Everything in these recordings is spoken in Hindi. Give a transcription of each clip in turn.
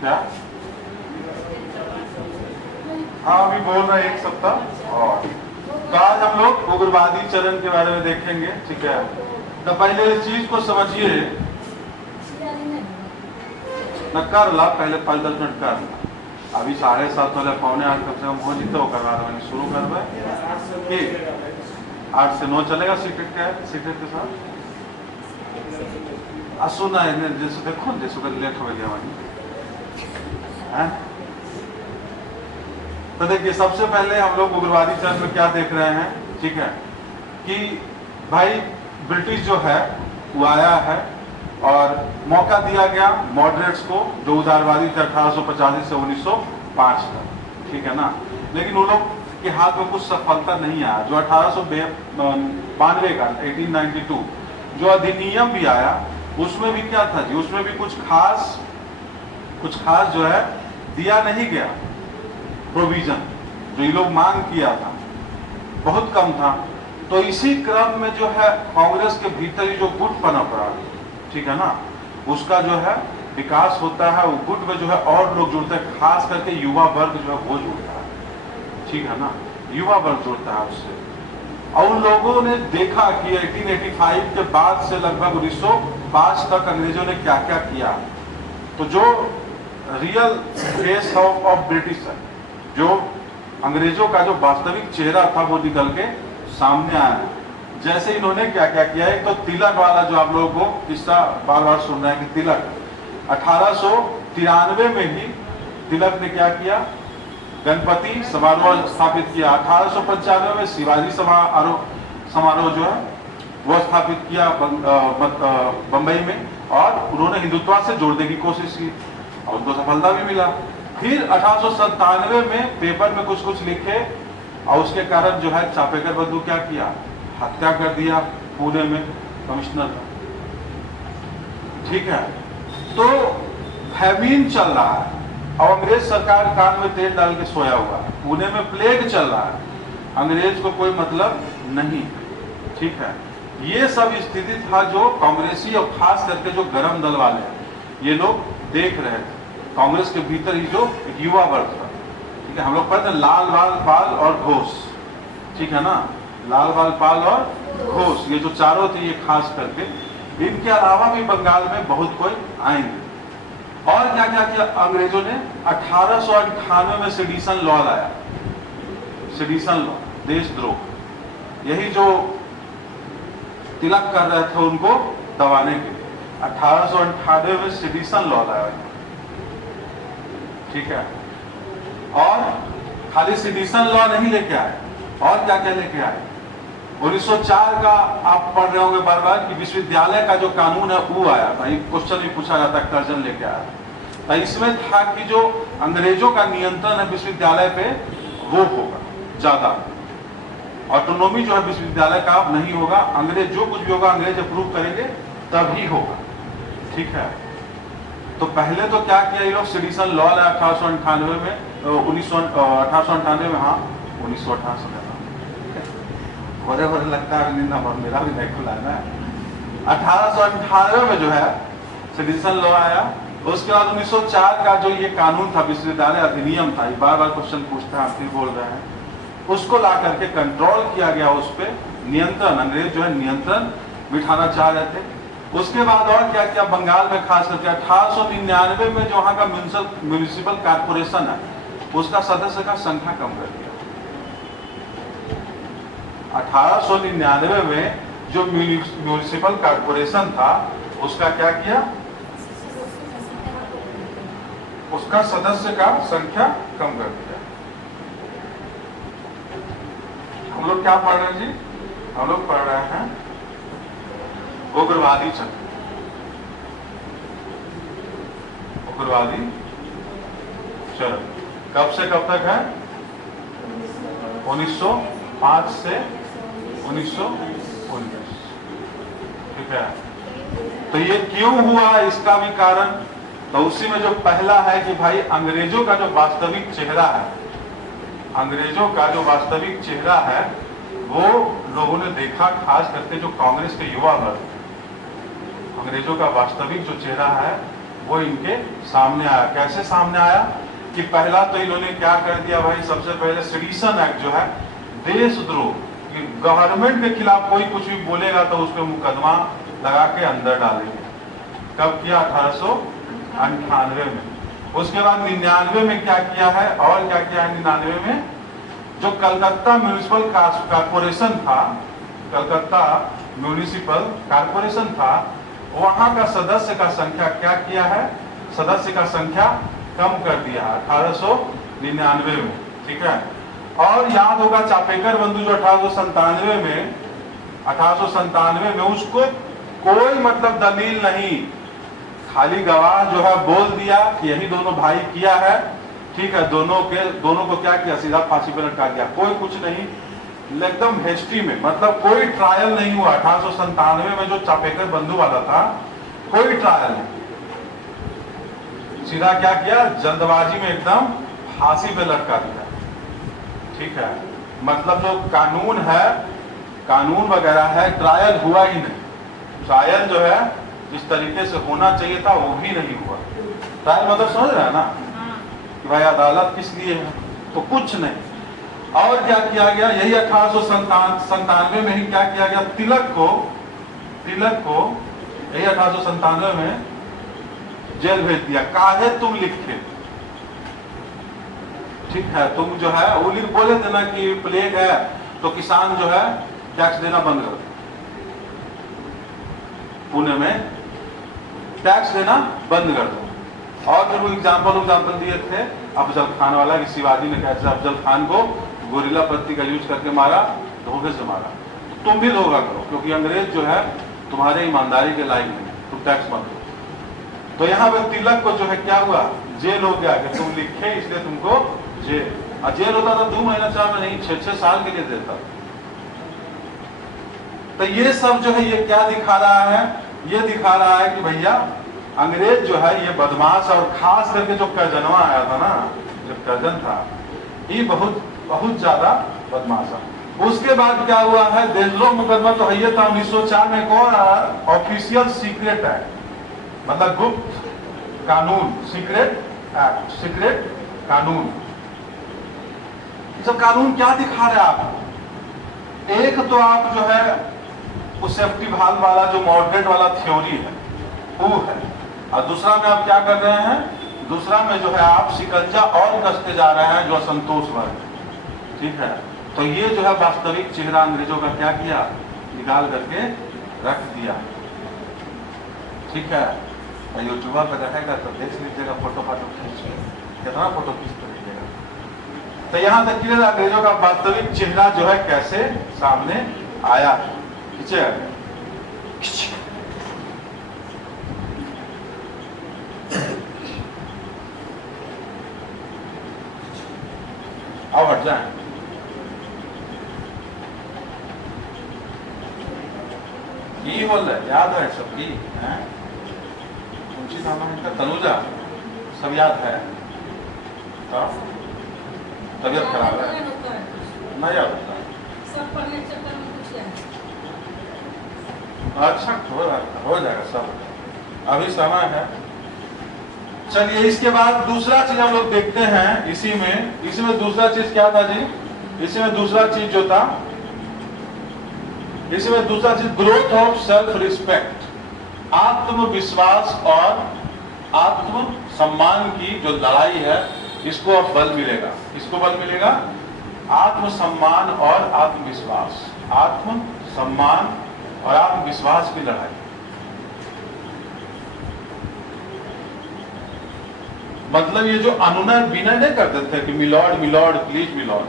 क्या? हाँ, अभी बोल रहे हैं 1 सप्ताह। और तो आज हम लोग उग्रवादी चरण के बारे में देखेंगे, ठीक है। तो पहले इस चीज को समझिए, न कर ला पहले 5-10 मिनट कर ला। अभी 7:30 वाले 7:45 कम से कम हो जीते हो करवा रहे हैं, शुरू करवा ठीक 8 से 9 चलेगा। सीक्रेट क्या है? सीक्रेट के साथ सुना है जैसे देखो जैसे लेट हो गया है। तो देखिए, सबसे पहले हम लोग उग्रवादी चरण में क्या देख रहे हैं, ठीक है, कि भाई ब्रिटिश जो है वो आया है और मौका दिया गया मॉडरेट्स को, जो उदारवादी थे 1885 से 1905 तक, ठीक है ना। लेकिन उन लोग के हाथ में कुछ सफलता नहीं आया। जो 1892 का 1892 जो अधिनियम भी आया, उसमें भी क्या था जी, उसमें भी कुछ खास जो है दिया नहीं गया प्रोविजन। जो ये लोग मांग किया था बहुत कम था। तो इसी क्रम में जो है कांग्रेस के भीतर ही जो गुट बना पड़ा, ठीक है ना, उसका जो है विकास होता है। वो गुट में जो है और लोग जुड़ते हैं, खास करके युवा वर्ग जो है वो जुड़ता है, ठीक है ना, युवा वर्ग जुड़ता है उससे। और उन लोगों ने देखा कि 1885 के बाद से लगभग 1905 तक अंग्रेजों ने क्या क्या किया। तो जो रियल फेस ऑफ ब्रिटिश है, जो अंग्रेजों का जो वास्तविक चेहरा था, वो निकल के सामने आया। जैसे इन्होंने क्या क्या किया, एक तो तिलक वाला जो आप लोगों को किस्सा बार बार सुन रहे हैं कि तिलक 1893 में ही तिलक ने क्या किया, गणपति समारोह स्थापित किया। 1895 में शिवाजी समारोह जो है वो स्थापित किया बंबई में, और उन्होंने हिंदुत्व से जोड़ने की कोशिश की और उनको सफलता भी मिला। फिर 1897 में पेपर में कुछ लिखे और उसके कारण जो है चापेकर बंधु क्या किया, हत्या कर दिया पुणे में कमिश्नर, ठीक है। तो फैमिन चल रहा है और अंग्रेज सरकार कान में तेल डाल के सोया हुआ है। पुणे में प्लेग चल रहा है, अंग्रेज को कोई मतलब नहीं, ठीक है। ये सब स्थिति था जो कांग्रेसी और खास करके जो गरम दल वाले हैं ये लोग देख रहे थे। कांग्रेस के भीतर ही जो युवा वर्ग था, ठीक है, हम लोग पढ़ते लाल बाल पाल और घोष, ठीक है ना, लाल बाल पाल और घोष, ये जो चारों थे ये खास करके। इनके अलावा भी बंगाल में बहुत कोई आएंगे। और क्या क्या किया अंग्रेजों ने, 1898 में सेडिशन लॉ लाया, सेडिशन लॉ, देशद्रोह। यही जो तिलक कर रहे थे उनको दबाने के लिए 1898 में सेडिशन लॉ लाया, ठीक है। और खाली सेडिशन लॉ नहीं लेके आए, और क्या क्या लेके आए। 1904 का आप पढ़ रहे होंगे बार बार कि विश्वविद्यालय का जो कानून है वो आया था। ये क्वेश्चन भी पूछा जाता है, कर्जन लेके आया। तो इसमें था कि जो अंग्रेजों का नियंत्रण है विश्वविद्यालय पे वो होगा ज्यादा, ऑटोनॉमी जो है विश्वविद्यालय का अब नहीं होगा। अंग्रेज जो कुछ भी होगा अंग्रेज अप्रूव करेंगे तभी होगा, ठीक है। तो पहले तो क्या किया ये लोग, सेडिशन लॉ लाया 1898 में, 1898 में, हाँ 1988 बड़े लगता है नंबर मेरा भी नहीं खुला है ना। 1898 में जो है सेडिशन लॉ आया। उसके बाद 1904 का जो ये कानून था, विश्वविद्यालय अधिनियम था, ये बार बार क्वेश्चन पूछते हैं, आप फिर बोल रहे हैं, उसको ला करके कंट्रोल किया गया, उस पर नियंत्रण, अंग्रेज जो है नियंत्रण बिठाना चाह रहे थे। उसके बाद और क्या किया बंगाल में, खास करके 1899 में जो वहां का म्यूनिसिपल कारपोरेशन है उसका सदस्य का संख्या कम कर दिया। 1899 में जो म्यूनिसिपल कारपोरेशन था उसका क्या किया, उसका सदस्य का संख्या कम कर दिया। हम लोग क्या पढ़ रहे हैं जी, हम लोग पढ़ रहे हैं उग्रवादी चरण। उग्रवादी चरण कब से कब तक है, 1905 से 1919, ठीक है। तो ये क्यों हुआ, इसका भी कारण, तो उसी में जो पहला है कि भाई अंग्रेजों का जो वास्तविक चेहरा है, अंग्रेजों का जो वास्तविक चेहरा है वो लोगों ने देखा, खास करके जो कांग्रेस के युवा वर्ग, अंग्रेजों का वास्तविक जो चेहरा है वो इनके सामने आया। कैसे सामने आया कि पहला तो इन्होंने क्या कर दिया भाई, सबसे पहले सेडिशन एक्ट जो है, देशद्रोह, कि गवर्नमेंट के खिलाफ कोई कुछ भी बोलेगा तो उस पर मुकदमा लगा के अंदर डालेंगे। कब किया? 1898 में। उसके बाद 99 में क्या किया है, और क्या किया है 99 में, जो कलकत्ता म्यूनिसिपल कारपोरेशन था, कलकत्ता म्यूनिसिपल कारपोरेशन था, वहां का सदस्य का संख्या क्या किया है, सदस्य का संख्या कम कर दिया 1899 में। ठीक है। और याद होगा चापेकर बंधु जो 1897 में उसको कोई मतलब दलील नहीं, खाली गवाह जो है बोल दिया कि यही दोनों भाई किया है। ठीक है। दोनों को क्या किया, सीधा फांसी पर लटका दिया, कोई कुछ नहीं, एकदम हिस्ट्री में, मतलब कोई ट्रायल नहीं हुआ। 1897 में जो चापेकर बंधु वाला था, कोई ट्रायल नहीं, सीधा क्या किया, जल्दबाजी में एकदम फांसी पे लटका दिया। ठीक है। मतलब जो कानून है, कानून वगैरह है, ट्रायल हुआ ही नहीं। ट्रायल जो है जिस तरीके से होना चाहिए था वो भी नहीं हुआ। ट्रायल मतलब समझ रहे हैं ना कि भाई अदालत किस लिए है, तो कुछ नहीं। और क्या किया गया, यही 1897 में ही क्या किया गया, तिलक को यही 1897 में जेल भेज दिया। काहे तुम लिखे, ठीक है, तुम जो है वो लिख बोले थे ना कि प्लेग है तो किसान जो है टैक्स देना बंद कर, पुणे में टैक्स देना बंद कर दो। और फिर वो एग्जाम्पल दिए थे अफजल खान वाला कि शिवाजी ने कैसे अफजल खान को गोरिल्ला पत्ती का यूज करके मारा, धोखे से मारा, तुम भी धोखा करो क्योंकि अंग्रेज जो है तुम्हारे ईमानदारी के लायक नहीं, तुम टैक्स मत दो। तो यहाँ पे तिलक को जो है क्या हुआ, जेल हो गया कि तुम लिखे इसलिए तुमको जेल। और जेल होता था 2 महीना 4 महीना नहीं, 6-6 साल के लिए देता। तो ये सब जो है ये क्या दिखा रहा है, ये दिखा रहा है कि भैया अंग्रेज जो है ये बदमाश, और खास करके जो कर्जनवा आया था ना, जो कर्जन था, ये बहुत ज्यादा बदमाश है। उसके बाद क्या हुआ है, देशद्रोह मुकदमा तो है था 1904 में, कौन ऑफिशियल सीक्रेट एक्ट, मतलब गुप्त कानून, सीक्रेट एक्ट, सीक्रेट कानून। सब कानून क्या दिखा रहे आप, एक तो आप जो है वो सेफ्टी भाल वाला जो मॉडरेट वाला थ्योरी है वो है, और दूसरा में आप क्या कर रहे हैं, दूसरा में जो है आप शिकंजा और कसते जा रहे हैं जो असंतोष वर्ग। ठीक है। तो ये जो है वास्तविक चेहरा अंग्रेजों का क्या किया, निकाल करके रख दिया। ठीक है। यूट्यूब पर रहेगा तो देख लीजिएगा, फोटो खींच के कितना फोटो खींच कर लीजिएगा। तो यहाँ तक क्लियर, अंग्रेजों का वास्तविक चेहरा जो है कैसे सामने आया। खींचे अब हट जाए। की बोल रहे, याद है सबकी, ऊंची नाम है इनका, तनुजा, सब याद है। तो तबियत खराब है, नहीं याद होता, सब पढ़ने के चक्कर में कुछ याद। अच्छा हो जाएगा सब, अभी समय है। चलिए इसके बाद दूसरा चीज हम लोग देखते हैं, इसी में दूसरा चीज क्या था जी, इसी में दूसरा चीज जो था, इसमें दूसरा चीज ग्रोथ ऑफ सेल्फ रिस्पेक्ट, आत्मविश्वास और आत्म सम्मान की जो लड़ाई है, इसको अब बल मिलेगा। किसको बल मिलेगा, आत्मसम्मान और आत्मविश्वास, आत्म सम्मान और आत्मविश्वास की लड़ाई। मतलब ये जो अनुनय विनय नहीं करते थे कि मिलॉर्ड मिलॉर्ड प्लीज मिलॉर्ड,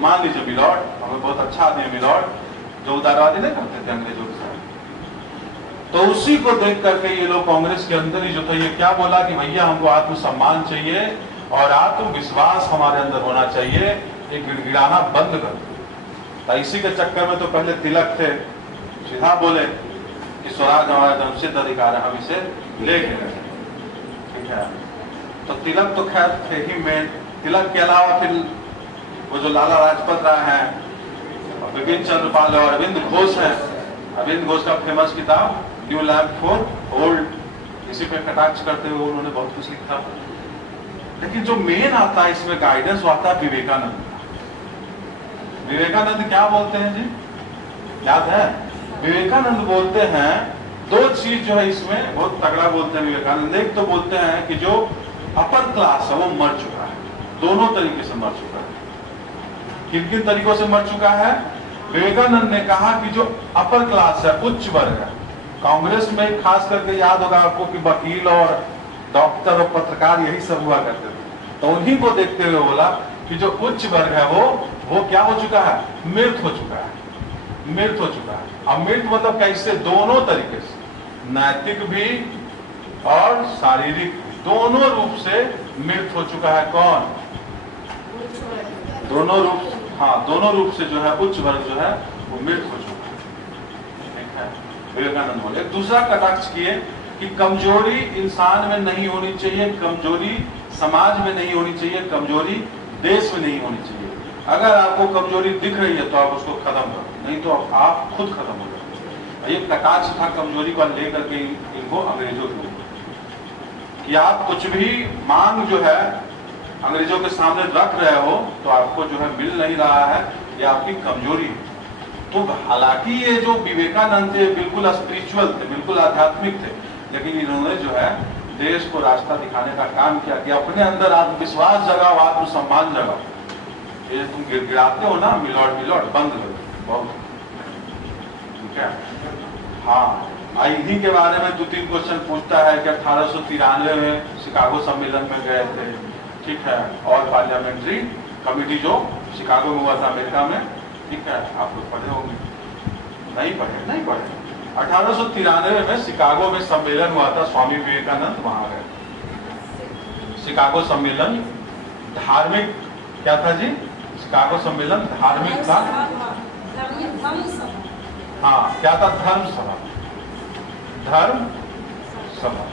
मान लीजिए मिलॉर्ड, हमें बहुत अच्छा आदमी है मिलॉर्ड, जो उदारवादी नहीं करते थे अंग्रेजों के साथ, तो उसी को देख करके ये लोग कांग्रेस के अंदर ही जो था ये क्या बोला कि भैया हमको आत्मसम्मान चाहिए और आत्मविश्वास हमारे अंदर होना चाहिए, ये गिड़गिड़ाना बंद कर दो। तो इसी के चक्कर में तो पहले तिलक थे, सीधा बोले कि स्वराज हमारा जन्मसिद्ध अधिकार है, हम इसे लेके रहे। ठीक है। तो तिलक तो खैर थे ही मेन, तिलक के अलावा फिर वो जो लाला लाजपत राय हैं, बिपिन चंद्र पाल और अरविंद घोष है। अरविंद घोष का फेमस किताब न्यू लैंड फॉर ओल्ड इसी पे कटाक्ष करते हुए उन्होंने बहुत कुछ लिखा। लेकिन जो मेन आता है इसमें गाइडेंस, वो आता है विवेकानंद का। विवेकानंद क्या बोलते हैं जी, याद है? विवेकानंद बोलते हैं दो चीज जो है इसमें बहुत तगड़ा बोलते हैं विवेकानंद। एक तो बोलते हैं कि जो अपर क्लास है वो मर चुका है, दोनों तरीके से मर चुका है। किन किन तरीकों से मर चुका है? विवेकानंद ने कहा कि जो अपर क्लास है, उच्च वर्ग है, कांग्रेस में खास करके याद होगा आपको कि वकील और डॉक्टर और पत्रकार यही सब हुआ करते थे, तो उन्हीं को देखते हुए बोला कि जो उच्च वर्ग है वो क्या हो चुका है? मृत हो चुका है, मृत हो चुका है। अब मृत मतलब कैसे? दोनों तरीके से, नैतिक भी और शारीरिक, दोनों रूप से मृत हो चुका है। कौन? दोनों रूप, हाँ, दोनों रूप से जो है उच्च वर्ग जो है वो मृत हो चुका है। ठीक है, विवेकानंद बोले। दूसरा कटाक्ष किए कि कमजोरी इंसान में नहीं होनी चाहिए, कमजोरी समाज में नहीं होनी चाहिए, कमजोरी देश में नहीं होनी चाहिए। अगर आपको कमजोरी दिख रही है तो आप उसको खत्म करो, नहीं तो आप खुद खत्म हो जाओ। ये कटाक्ष था कमजोरी को लेकर के इनको अंग्रेजों के कि आप कुछ भी मांग जो है अंग्रेजों के सामने रख रहे हो तो आपको जो है मिल नहीं रहा है, ये आपकी कमजोरी है। तो हालांकि ये जो विवेकानंद थे बिल्कुल स्पिरिचुअल थे, बिल्कुल आध्यात्मिक थे, लेकिन इन्होंने जो है देश को रास्ता दिखाने का काम किया कि अपने अंदर आत्मविश्वास जगाओ, आत्मसम्मान जगाओ। ये तुम गिड़गिड़ाते हो ना, मिलॉर्ड मिलॉर्ड, बंद करो बहुत। ठीक है, हाँ, इन्हीं के बारे में 2-3 क्वेश्चन पूछता है कि 1893 में शिकागो सम्मेलन में गए थे। ठीक है, और पार्लियामेंट्री कमेटी जो शिकागो में हुआ था अमेरिका में। ठीक है, आप लोग पढ़े होंगे, नहीं पढ़े। 1893 में शिकागो में सम्मेलन हुआ था, स्वामी विवेकानंद वहां गए। शिकागो सम्मेलन धार्मिक क्या था जी? शिकागो सम्मेलन धार्मिक था। हाँ, क्या था? धर्म सभा।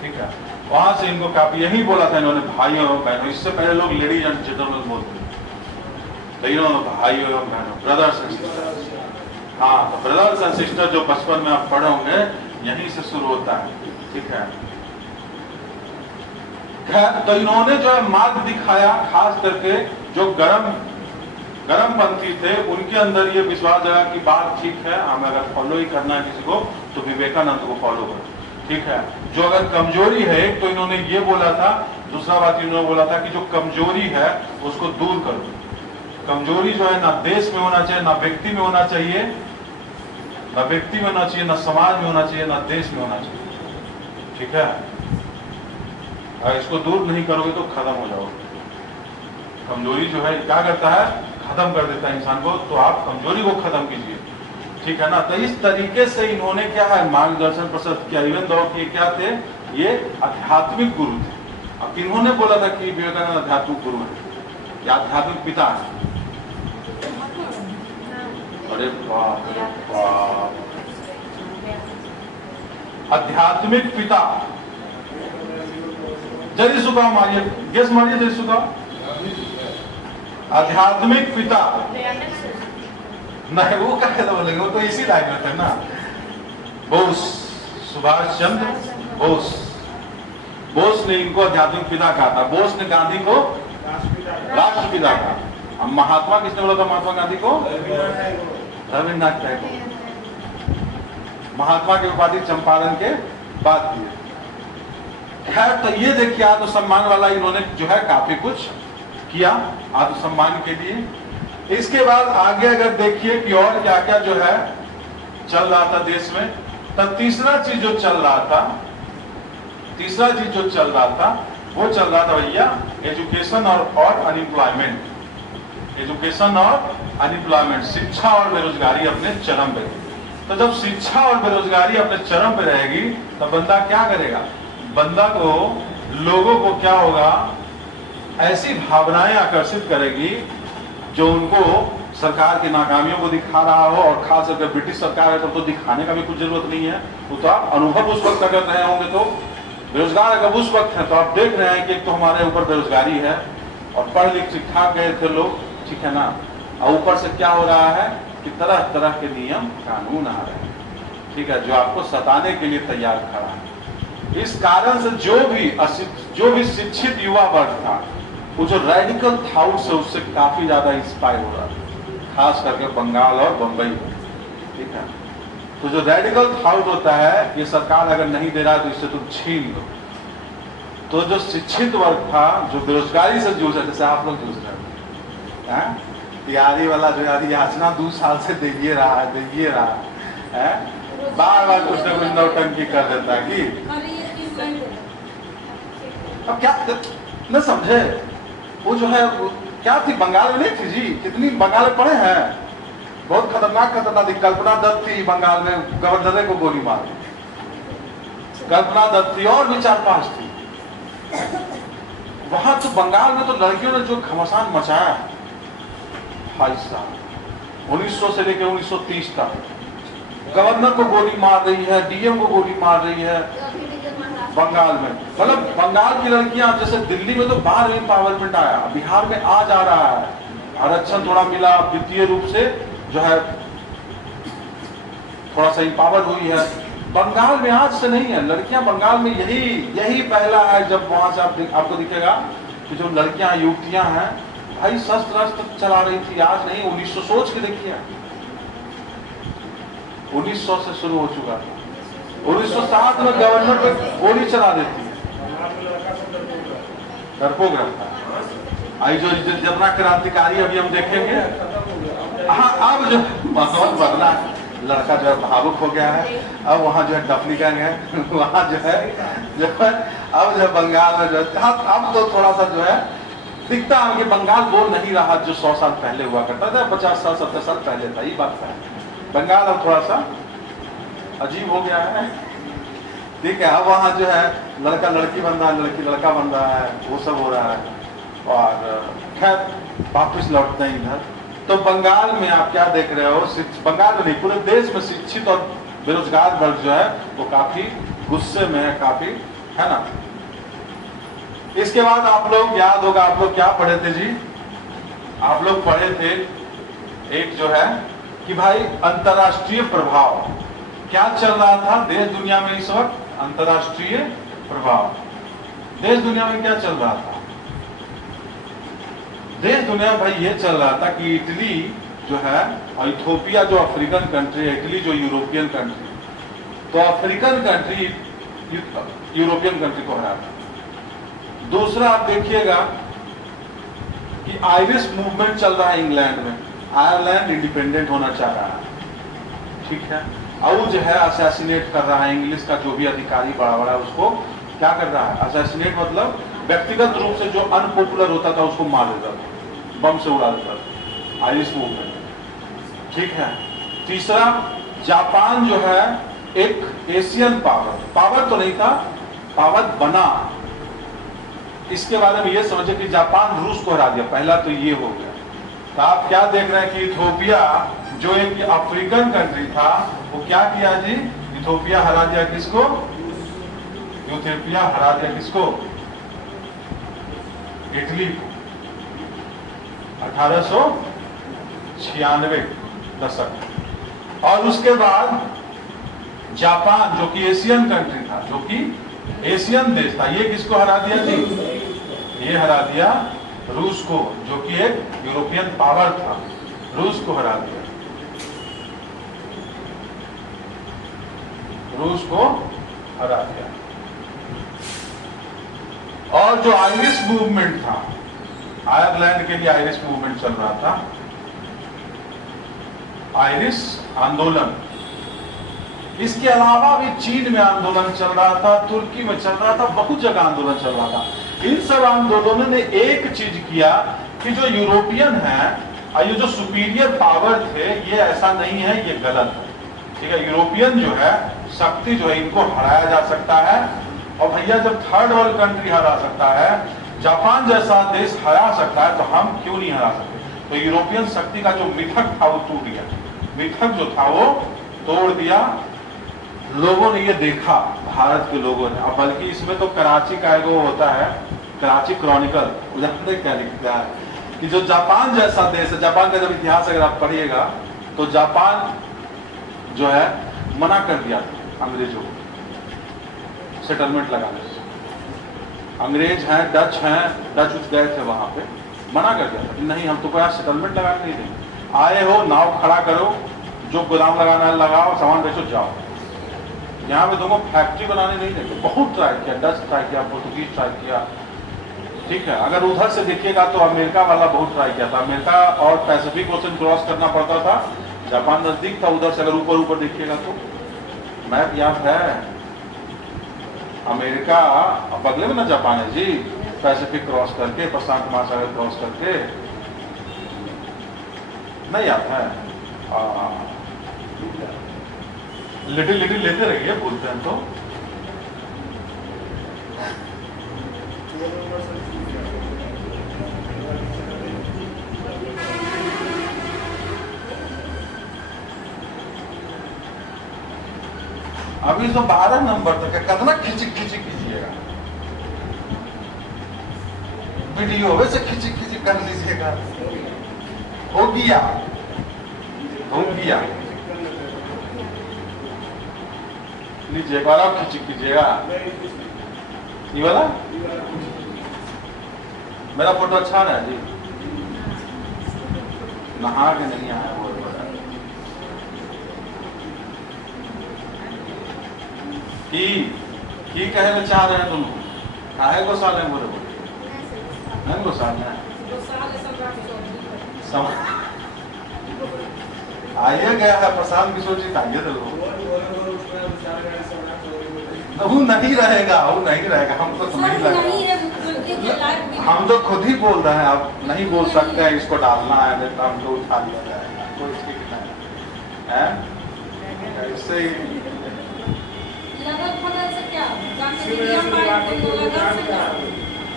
ठीक है, वहां से इनको काफी यही बोला था इन्होंने, भाइयों एवं बहनों। इससे पहले लोग लेडीज एंड जेंटलमैन बोलते थे, तो इन्होंने भाइयों एवं बहनों, ब्रदर्स एंड सिस्टर्स। हाँ, तो ब्रदर्स एंड सिस्टर जो बचपन में आप पढ़े होंगे यहीं से शुरू होता है। ठीक है, तो इन्होंने जो है मार्ग दिखाया, खास करके जो गरमपंथी थे उनके अंदर ये विश्वास जगा कि बात ठीक है, हमें अगर फॉलो ही करना है किसी को तो विवेकानंद को फॉलो करो। ठीक है, जो अगर कमजोरी है तो इन्होंने ये बोला था, दूसरा बात इन्होंने बोला था कि जो कमजोरी है उसको दूर करो। कमजोरी जो है ना देश में होना चाहिए, ना व्यक्ति में होना चाहिए, ना व्यक्ति में होना चाहिए, ना समाज में होना चाहिए, ना देश में होना चाहिए। ठीक है, अगर इसको दूर नहीं करोगे तो खत्म हो जाओगे। कमजोरी जो है क्या करता है? खत्म कर देता है इंसान को, तो आप कमजोरी को खत्म कीजिए। ठीक है ना, तो इस तरीके से इन्होंने क्या है मार्गदर्शन प्रस्तुत किया। इवन दो कि क्या थे, ये आध्यात्मिक गुरु थे। अब इन्होंने बोला था कि विवेकानंद आध्यात्मिक गुरु है या आध्यात्मिक पिता है। अरे बाप रे बाप, आध्यात्मिक पिता। जरी सुखा मारिए, गेस मारिए, जरी सुखा। आध्यात्मिक पिता नहीं, वो क्या बोलेंगे, वो तो इसी लाइन में थे ना। बोस, सुभाष चंद्र बोस ने इनको आध्यात्मिक पिता कहा था। बोस ने गांधी को राष्ट्रपिता कहा। अब महात्मा किसने बोला था महात्मा गांधी को? रविन्द्रनाथ टैगोर। महात्मा की उपाधि चंपारण के बाद दिए। खैर, तो ये देखिए आत्मसम्मान वाला इन्होंने जो है काफी कुछ किया आत्मसम्मान के लिए। इसके बाद आगे अगर देखिए कि और क्या क्या जो है चल रहा था देश में, तब तीसरा चीज जो चल रहा था वो चल रहा था भैया एजुकेशन और अनएम्प्लॉयमेंट। एजुकेशन और अनएम्प्लॉयमेंट, शिक्षा और बेरोजगारी अपने चरम पे। तो जब शिक्षा और बेरोजगारी अपने चरम पे रहेगी तो बंदा क्या करेगा? बंदा को, लोगों को क्या होगा, ऐसी भावनाएं आकर्षित करेगी जो उनको सरकार की नाकामियों को दिखा रहा हो। और खास करके ब्रिटिश सरकार है तो दिखाने का भी कुछ जरूरत नहीं है, वो तो आप अनुभव उस वक्त कर रहे होंगे। तो बेरोजगार अगर उस वक्त है तो आप देख रहे हैं कि एक तो हमारे ऊपर बेरोजगारी है और पढ़ लिख सिखा गए थे लोग, ठीक है ना, और ऊपर से क्या हो रहा है कि तरह तरह के नियम कानून आ रहे हैं, ठीक है, जो आपको सताने के लिए तैयार खड़ा है। इस कारण से जो भी शिक्षित युवा वर्ग था, वो जो रेडिकल थाउट से उससे काफी ज्यादा इंस्पायर हो रहा था, खास करके बंगाल और बंबई में। ठीक है, तो जो रेडिकल थाउट होता है, ये सरकार अगर नहीं दे रहा है तो इससे तुम छीन लो। तो जो शिक्षित वर्ग था, जो बेरोजगारी से जूझ रहे, जैसे आप लोग जूझ रहे हैं, तैयारी वाला जो याचना 2 साल से दे रहा है, बार बार कुछ ना कुछ नौटंकी कर देता है कि अब क्या न समझे। वो जो है वो क्या थी, बंगाल में नहीं थी जी, कितनी बंगाल में पढ़े हैं, बहुत खतरनाक थी। कल्पना दत्त थी बंगाल में, गवर्नर को गोली मार, कल्पना दत्त थी और भी 4-5 थी वहां। तो बंगाल में तो लड़कियों ने जो घमासान मचाया भाई साहब, 1900 से लेकर 1930 तक गवर्नर को गोली मार रही है, डीएम को गोली मार रही है बंगाल में। मतलब बंगाल की लड़कियां, जैसे दिल्ली में तो बार एम्पावरमेंट आया, बिहार में आ जा रहा है, आरक्षण थोड़ा मिला, वित्तीय रूप से जो है थोड़ा सा एम्पावर हुई है। बंगाल में आज से नहीं है, लड़कियां बंगाल में यही पहला है जब वहां से आपको दिखेगा कि जो लड़कियां युवतियां हैं भाई शस्त्र चला रही थी। आज नहीं, 1900 सोच के देखिए, 1900 से शुरू हो चुका था। 1907 में गवर्नर पे गोली चला देती है, डरपोक रखता है। आई जो जबना क्रांतिकारी अभी हम देखेंगे। हाँ, अब जो माहौल बदला है, लड़का जो है भावुक हो गया है, अब वहाँ जो है डफली गैंग है, वहाँ जो है अब जो बंगाल में जो है अब तो थोड़ा सा जो है दिखता है कि बंगाल वो नहीं रहा जो 100 साल पहले हुआ करता था, 50 साल 70 साल पहले था। ये बात है, बंगाल अब थोड़ा सा अजीब हो गया है। ठीक है, अब वहाँ जो है लड़का लड़की बन रहा है, लड़की लड़का बन रहा है, वो सब हो रहा है। और खैर वापिस लौटते हैं इधर। तो बंगाल में आप क्या देख रहे हो, बंगाल में नहीं पूरे देश में शिक्षित और बेरोजगार वर्ग जो है वो काफी गुस्से में है, काफी, है ना। इसके बाद आप लोग याद होगा, आप लोग क्या पढ़े थे जी, आप लोग पढ़े थे एक जो है कि भाई अंतरराष्ट्रीय प्रभाव क्या चल रहा था देश दुनिया में इस वक्त। अंतरराष्ट्रीय प्रभाव देश दुनिया में क्या चल रहा था, देश दुनिया में भाई ये चल रहा था कि इटली जो है और इथोपिया जो अफ्रीकन कंट्री है, इटली जो यूरोपियन कंट्री, तो अफ्रीकन कंट्री यूरोपियन कंट्री को हरा था। दूसरा आप देखिएगा कि आयरिश मूवमेंट चल रहा है इंग्लैंड में, आयरलैंड इंडिपेंडेंट होना चाह रहा है। ठीक है, और वो जो है असैसिनेट कर रहा है, इंग्लिश का जो भी अधिकारी बड़ा बड़ा उसको क्या कर रहा है, असैसिनेट मतलब व्यक्तिगत रूप से जो अनपॉपुलर होता था उसको मार देता था, बम से उड़ा देता था, आयरिश मूवमेंट। ठीक है, तीसरा जापान जो है एक एशियन पावर तो नहीं था, पावर बना। इसके बारे में ये समझे कि जापान रूस को हरा दिया, पहला तो ये हो गया। तो आप क्या देख रहे हैं कि इथोपिया जो एक अफ्रीकन कंट्री था वो क्या किया जी, इथोपिया हरा दिया किसको, इथोपिया हरा दिया किसको, इटली को। 1896 दशक। और उसके बाद जापान जो कि एशियन कंट्री था, जो कि एशियन देश था, ये किसको हरा दिया जी, ये हरा दिया रूस को, जो कि एक यूरोपियन पावर था, रूस को हरा दिया, रूस को हरा दिया। और जो आयरिश मूवमेंट था, आयरलैंड के लिए आयरिश मूवमेंट चल रहा था, आयरिश आंदोलन। इसके अलावा भी चीन में आंदोलन चल रहा था, तुर्की में चल रहा था, बहुत जगह आंदोलन चल रहा था। इन सब आंदोलनों ने एक चीज किया कि जो यूरोपियन है और ये जो सुपीरियर पावर थे, ये ऐसा नहीं है, ये गलत है। ठीक है, यूरोपियन जो है शक्ति जो है इनको हराया जा सकता है। और भैया जब थर्ड वर्ल्ड कंट्री हरा सकता है, जापान जैसा देश हरा सकता है, तो हम क्यों नहीं हरा सकते। तो यूरोपियन शक्ति का जो मिथक था वो टूट गया, मिथक जो था वो तोड़ दिया। लोगों ने ये देखा, भारत के लोगों ने, अब बल्कि इसमें तो कराची का एगो होता है, कराची क्रॉनिकल, जानते क्या लिखता है कि जो जापान जैसा देश है, जापान का जब इतिहास अगर आप पढ़िएगा तो जापान जो है मना कर दिया अंग्रेजों को, सेटलमेंट लगाने से। अंग्रेज हैं, डच हैं, डच उच गए थे वहां पे, मना कर दिया था कि नहीं हम तुमको यहाँ सेटलमेंट लगाने नहीं देंगे। आए हो नाव खड़ा करो, जो गोदाम लगाना है लगाओ, सामान बेचो जाओ, यहाँ पे तुमको फैक्ट्री बनाने नहीं देंगे। बहुत ट्राई किया, डच ट्राई किया, पोर्तुगीज ट्राई किया, ठीक है। अगर उधर से देखिएगा तो अमेरिका वाला बहुत ट्राई किया था। अमेरिका और पैसिफिक ओशन क्रॉस करना पड़ता था, जापान नजदीक था उधर से। अगर ऊपर ऊपर देखिएगा तो मैप याद है, अमेरिका बगले में ना जापान है जी, पैसिफिक क्रॉस करके, प्रशांत महासागर क्रॉस करके, नहीं याद है। लिटिल लिटिल लेते रहिए, बोलते हैं तो। अभी तो 12 नंबर तक है, कितना खिचिक खिचिक कीजिएगा, वीडियो वैसे खिचिक खिचिक कर लीजिएगा। हो गया, हो गया, लीजिए एक बार आप खिचिक कीजिएगा। ये वाला मेरा फोटो अच्छा है जी, नहा के नहीं आया वो बड़ा। की कहना चाह रहे हैं तुम, काहे को साले बोले नहीं को साल है आइए गया है प्रशांत किशोर जी, आइए तो वो नहीं रहेगा, वो नहीं रहेगा, हम तो नहीं लगेगा, हम तो खुद ही बोल रहे हैं। आप नहीं बोल सकते हैं इसको डालना है, नहीं तो हमको उठा लिया जाएगा, कोई ठीक नहीं है। इससे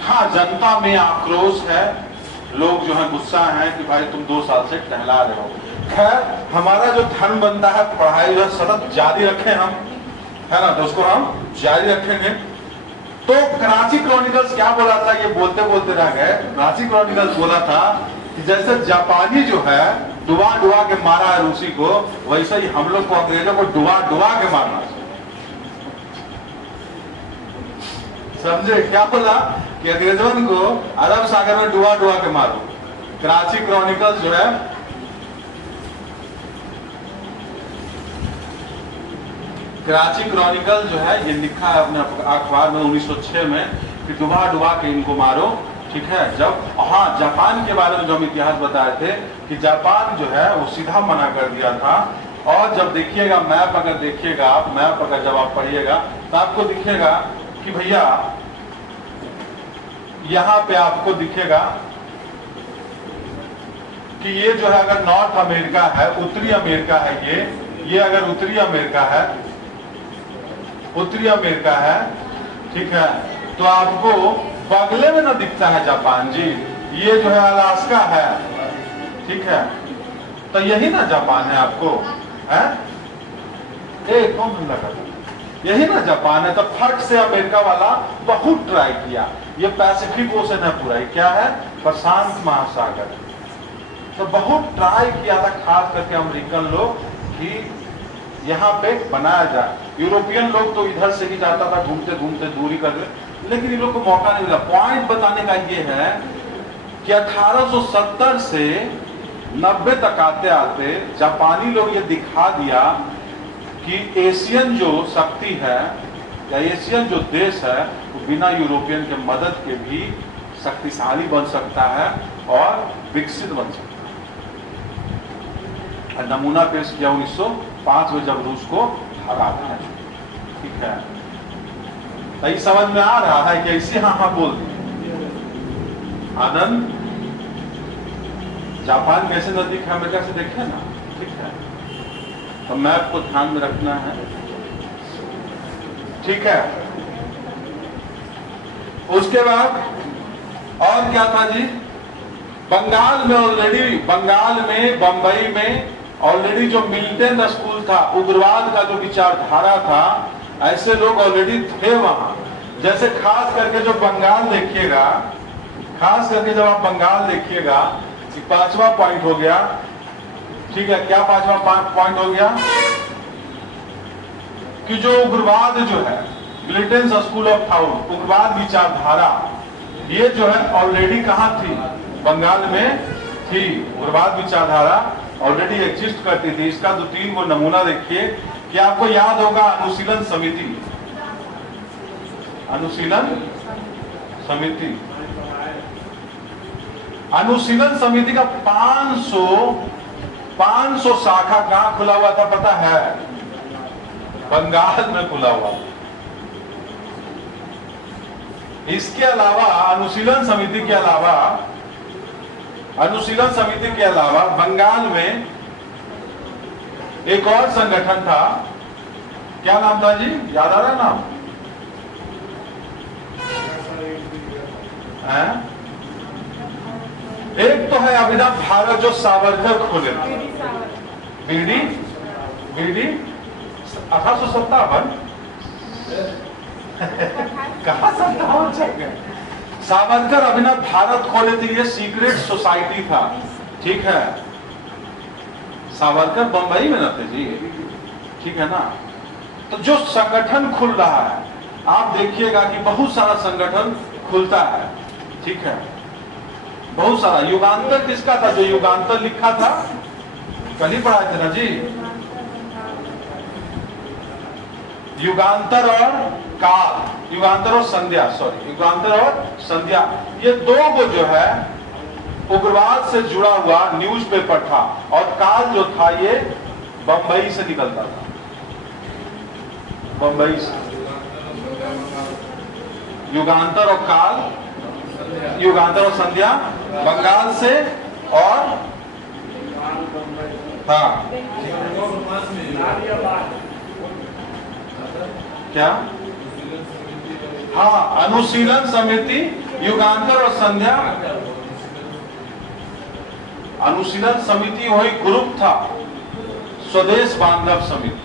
हाँ, जनता में आक्रोश है, लोग जो है गुस्सा है कि भाई तुम 2 साल से टहला रहे हो। खैर, हमारा जो धर्म बनता है, पढ़ाई जो सतत जारी रखें हम, है ना, तो उसको हम जारी रखेंगे। तो कराची क्रॉनिकल्स क्या बोला था, ये बोलते बोलते रह गए। कराची क्रॉनिकल्स बोला था कि जैसे जापानी जो है डुबा डुबा के मारा है रूसी को, वैसे ही हम लोग को अंग्रेजों को डुबा डुबा के मारना है। समझे क्या बोला कि अंग्रेजों को अरब सागर में डुबा डुबा के मारो। कराची क्रॉनिकल्स जो है कराची क्रॉनिकल जो है ये लिखा है अपने अखबार में 1906 में कि डुबा डुबा के इनको मारो, ठीक है। जब हाँ, जापान के बारे में जो हम इतिहास बताए थे कि जापान जो है वो सीधा मना कर दिया था। और जब देखिएगा मैप, अगर देखिएगा आप मैप, अगर जब आप पढ़िएगा तो आपको दिखेगा कि भैया यहां पे आपको दिखेगा कि ये जो है अगर नॉर्थ अमेरिका है, उत्तरी अमेरिका है, ये अगर उत्तरी अमेरिका है, उत्तरी अमेरिका है, ठीक है, तो आपको बगले में ना दिखता है जापान जी, ये जो है अलास्का है, ठीक है, तो यही ना जापान है आपको, है कौन लगा, यही ना जापान है। तो फट से अमेरिका वाला बहुत ट्राई किया, ये पैसिफिक ओशन है पूरा, ये क्या है, प्रशांत महासागर, तो बहुत ट्राई किया था खास करके अमेरिकन लोग कि यहाँ पे बनाया जाए। यूरोपियन लोग तो इधर से ही जाता था, घूमते घूमते दूरी कर ले, लेकिन इन लोग को मौका नहीं मिला। पॉइंट बताने का ये है कि 1870 से 90 तक आते आते जापानी लोग ये दिखा दिया कि एशियन जो शक्ति है या एशियन जो देश है वो बिना यूरोपियन के मदद के भी शक्तिशाली बन सकता है और विकसित बन सकता है। नमूना पेश किया 1905 में जब रूस को हरा था, ठीक है। तो ये समझ में आ रहा है कि ऐसे हाँ बोल दिए। आनंद, जापान कैसे नजदीक है अमेरिका से, देखे ना, ठीक है। तो मैप को ध्यान में रखना है, ठीक है। उसके बाद और क्या था जी, बंगाल में ऑलरेडी, बंगाल में, बंबई में ऑलरेडी जो मिलिटेंट स्कूल था, उग्रवाद का जो विचारधारा था, ऐसे लोग ऑलरेडी थे वहां। जैसे खास करके जो बंगाल देखिएगा, खास करके जब आप बंगाल देखिएगा, 5वां पॉइंट हो गया, ठीक है। क्या 5वां पॉइंट हो गया कि जो उग्रवाद जो है, मिलिटेंट स्कूल ऑफ थॉट, उग्रवाद विचारधारा, ये जो है ऑलरेडी कहाँ थी? बंगाल में थी। उग्रवाद विचारधारा ऑलरेडी एग्जिस्ट करती थी। इसका 2-3 को नमूना देखिए कि आपको याद होगा अनुशीलन समिति, अनुशीलन समिति, अनुशीलन समिति का 500 शाखा कहां खुला हुआ था पता है? बंगाल में खुला हुआ। इसके अलावा अनुशीलन समिति के अलावा बंगाल में एक और संगठन था। क्या नाम था जी? याद आ रहा है नाम? एक तो है अभिनव भारत जो सावरकर खोले थे, बीडी 1857 कहा 57 चल गए। सावरकर अभिनव भारत खोले थे, ये सीक्रेट सोसाइटी था, ठीक है। सावरकर बंबई में रहते जी, ठीक है ना। तो जो संगठन खुल रहा है, आप देखिएगा कि बहुत सारा संगठन खुलता है, ठीक है, बहुत सारा। युगांतर किसका था? जो युगांतर लिखा था, कल ही पढ़ाए थे ना जी। युगांतर और काल, युगांतर और संध्या, सॉरी, युगांतर और संध्या, ये दो को जो है उग्रवाद से जुड़ा हुआ न्यूज़पेपर था। और काल जो था ये बंबई से निकलता था, बंबई से। युगांतर और काल, युगांतर और संध्या बंगाल से, और हाँ क्या, हाँ, अनुशीलन समिति, युगांतर और संध्या। अनुशीलन समिति वही ग्रुप था, स्वदेश बांधव समिति,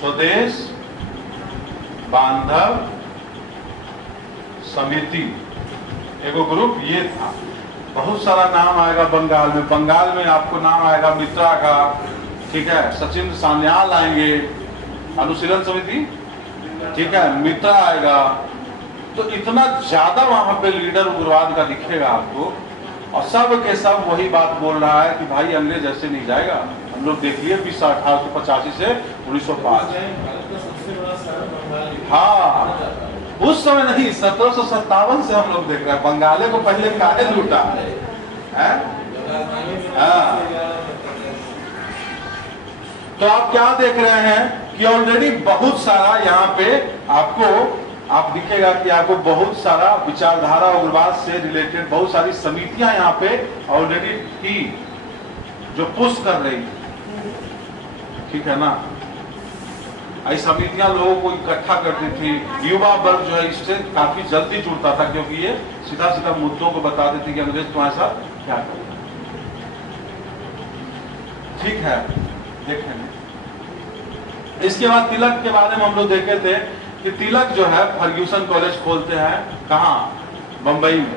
स्वदेश बांधव समिति एगो ग्रुप ये था। बहुत सारा नाम आएगा बंगाल में। बंगाल में आपको नाम आएगा मित्रा का, ठीक है, सचिन सान्याल आएंगे, अनुशीलन समिति, ठीक है, मित्रा आएगा। तो इतना ज्यादा वहां पे लीडर उग्रवाद का दिखेगा आपको, और सब के सब वही बात बोल रहा है कि भाई अंग्रेज ऐसे नहीं जाएगा। हम लोग देख लिए 1885 से 1905। हाँ, उस समय नहीं, 1757 से हम लोग देख रहे हैं। बंगाले को पहले काहे लूटा है? हाँ। तो आप क्या देख रहे हैं कि ऑलरेडी बहुत सारा यहाँ पे आपको, आप दिखेगा कि आपको बहुत सारा विचारधारा उग्रवाद से रिलेटेड बहुत सारी समितियां यहाँ पे ऑलरेडी थी जो पुश कर रही थी, ठीक है ना। ऐसी समितियां लोगों को इकट्ठा करती थी। युवा वर्ग जो है इससे काफी जल्दी जुड़ता था, क्योंकि ये सीधा सीधा मुद्दों को बताते थे कि अंग्रेज तुम्हारे साथ क्या कर रहे हैं, ठीक है। देखेंगे इसके बाद तिलक के बारे में हम लोग देखे थे कि तिलक जो है फर्ग्यूसन कॉलेज खोलते हैं, कहाँ? बंबई में,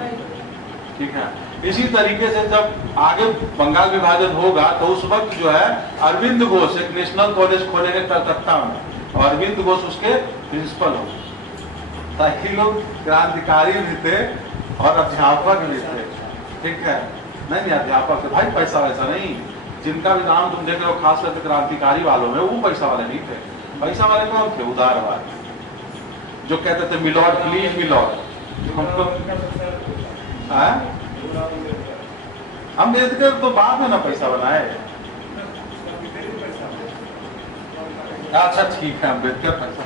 ठीक है। इसी तरीके से जब आगे बंगाल विभाजन होगा तो उस वक्त जो है अरविंद घोष एक नेशनल कॉलेज खोलेंगे कलकत्ता में, और अरविंद घोष उसके प्रिंसिपल हो, ताकि लोग क्रांतिकारी भी थे और अध्यापक भी थे, ठीक है। नहीं अध्यापक थे भाई, पैसा वैसा नहीं। जिनका भी नाम तुम देख रहे हो खास करके क्रांतिकारी वालों में, वो पैसा वाले नहीं थे। पैसा वाले कौन थे? उदारवाद, जो कहते थे मिलॉर्ड प्लीज मिलॉर्ड, हमको हम देते तो बाद में ना पैसा बनाए। अच्छा ठीक है, अम्बेडकर पैसा।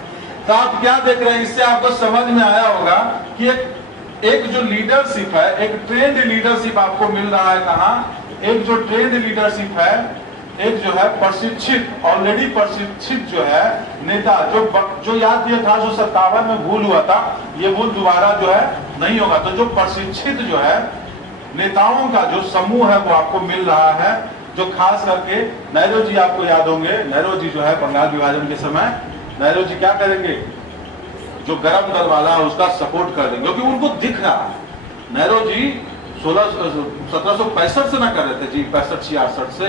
तो आप क्या देख रहे हैं, इससे आपको समझ में आया होगा कि एक जो लीडरशिप है, एक ट्रेंड लीडरशिप आपको मिल रहा है। कहाँ? एक जो ट्रेंड लीडरशिप है, एक जो है प्रशिक्षित, ऑलरेडी प्रशिक्षित जो है नेता, जो याद दिया था, जो 57 में भूल हुआ था, ये भूल दोबारा जो है नहीं होगा। तो जो प्रशिक्षित जो है नेताओं का जो समूह है वो आपको मिल रहा है, जो खास करके नेहरू जी आपको याद होंगे। नेहरू जी जो है बंगाल विभाजन के समय नेहरू जी क्या करेंगे? जो गरम दल वाला है उसका सपोर्ट कर देंगे, क्योंकि उनको दिख रहा है। नेहरू जी 1765 से ना कर रहे थे जी, 65-66 से,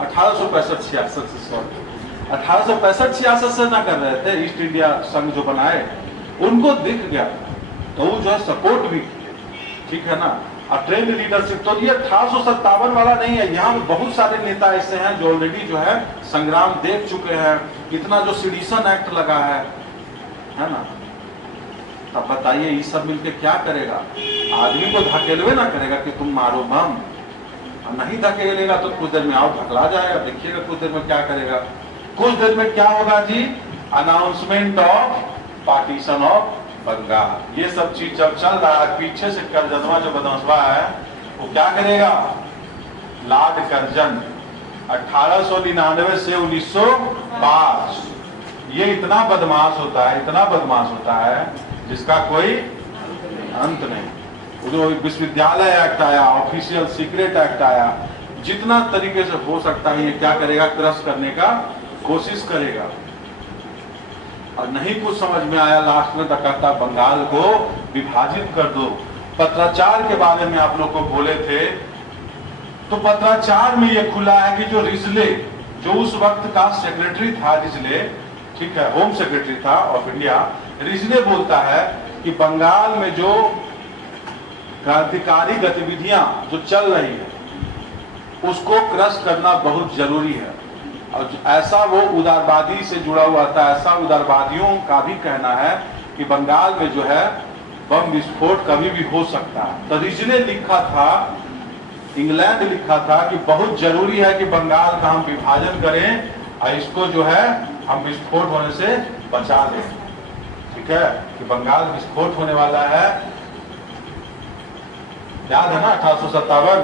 1865-66 से, सॉरी 1865-66 से ना कर रहे थे, ईस्ट इंडिया संघ जो बनाए उनको दिख गया तो वो जो है सपोर्ट भी किए, ठीक है ना। और ट्रेंड लीडरशिप तो ये 1857 वाला नहीं है, यहाँ पे बहुत सारे नेता ऐसे हैं जो ऑलरेडी जो है संग्राम देख चुके हैं। इतना जो सेडिशन एक्ट लगा है ना, तब बताइए ये सब मिलके क्या करेगा? आदमी को धकेलवे ना करेगा कि तुम मारो बम, और नहीं धकेलेगा तो कुछ देर में आओ धकला जाएगा। देखिएगा कुछ देर में क्या करेगा। कुछ देर में क्या होगा जी? Announcement of partition of Bengal. ये सब चीज जब चल रहा है, पीछे से करजनवा जो बदमाशवा है वो क्या करेगा? लॉर्ड करजन 1899 से 1905, ये इतना बदमाश होता है, इतना बदमाश होता है जिसका कोई अंत नहीं। जो विश्वविद्यालय एक्ट आया, ऑफिशियल सीक्रेट एक्ट आया, जितना तरीके से हो सकता है ये क्या करेगा? क्रश करने का कोशिश करेगा। और नहीं कुछ समझ में आया, लास्ट में तक कहता बंगाल को विभाजित कर दो। पत्राचार के बारे में आप लोग को बोले थे, तो पत्राचार में ये खुला है कि जो रिजले, जो उस वक्त का सेक्रेटरी था, रिजले, ठीक है, होम सेक्रेटरी था ऑफ इंडिया, रिजले बोलता है कि बंगाल में जो क्रांतिकारी गतिविधियां जो चल रही है उसको क्रश करना बहुत जरूरी है। और ऐसा वो उदारवादी से जुड़ा हुआ था, ऐसा उदारवादियों का भी कहना है कि बंगाल में जो है बम विस्फोट कभी भी हो सकता है। तो रिजले लिखा था, इंग्लैंड लिखा था कि बहुत जरूरी है कि बंगाल का हम विभाजन करें और इसको जो है हम विस्फोट होने से बचा दें, ठीक है, कि बंगाल विस्फोट होने वाला है। याद है ना 1857,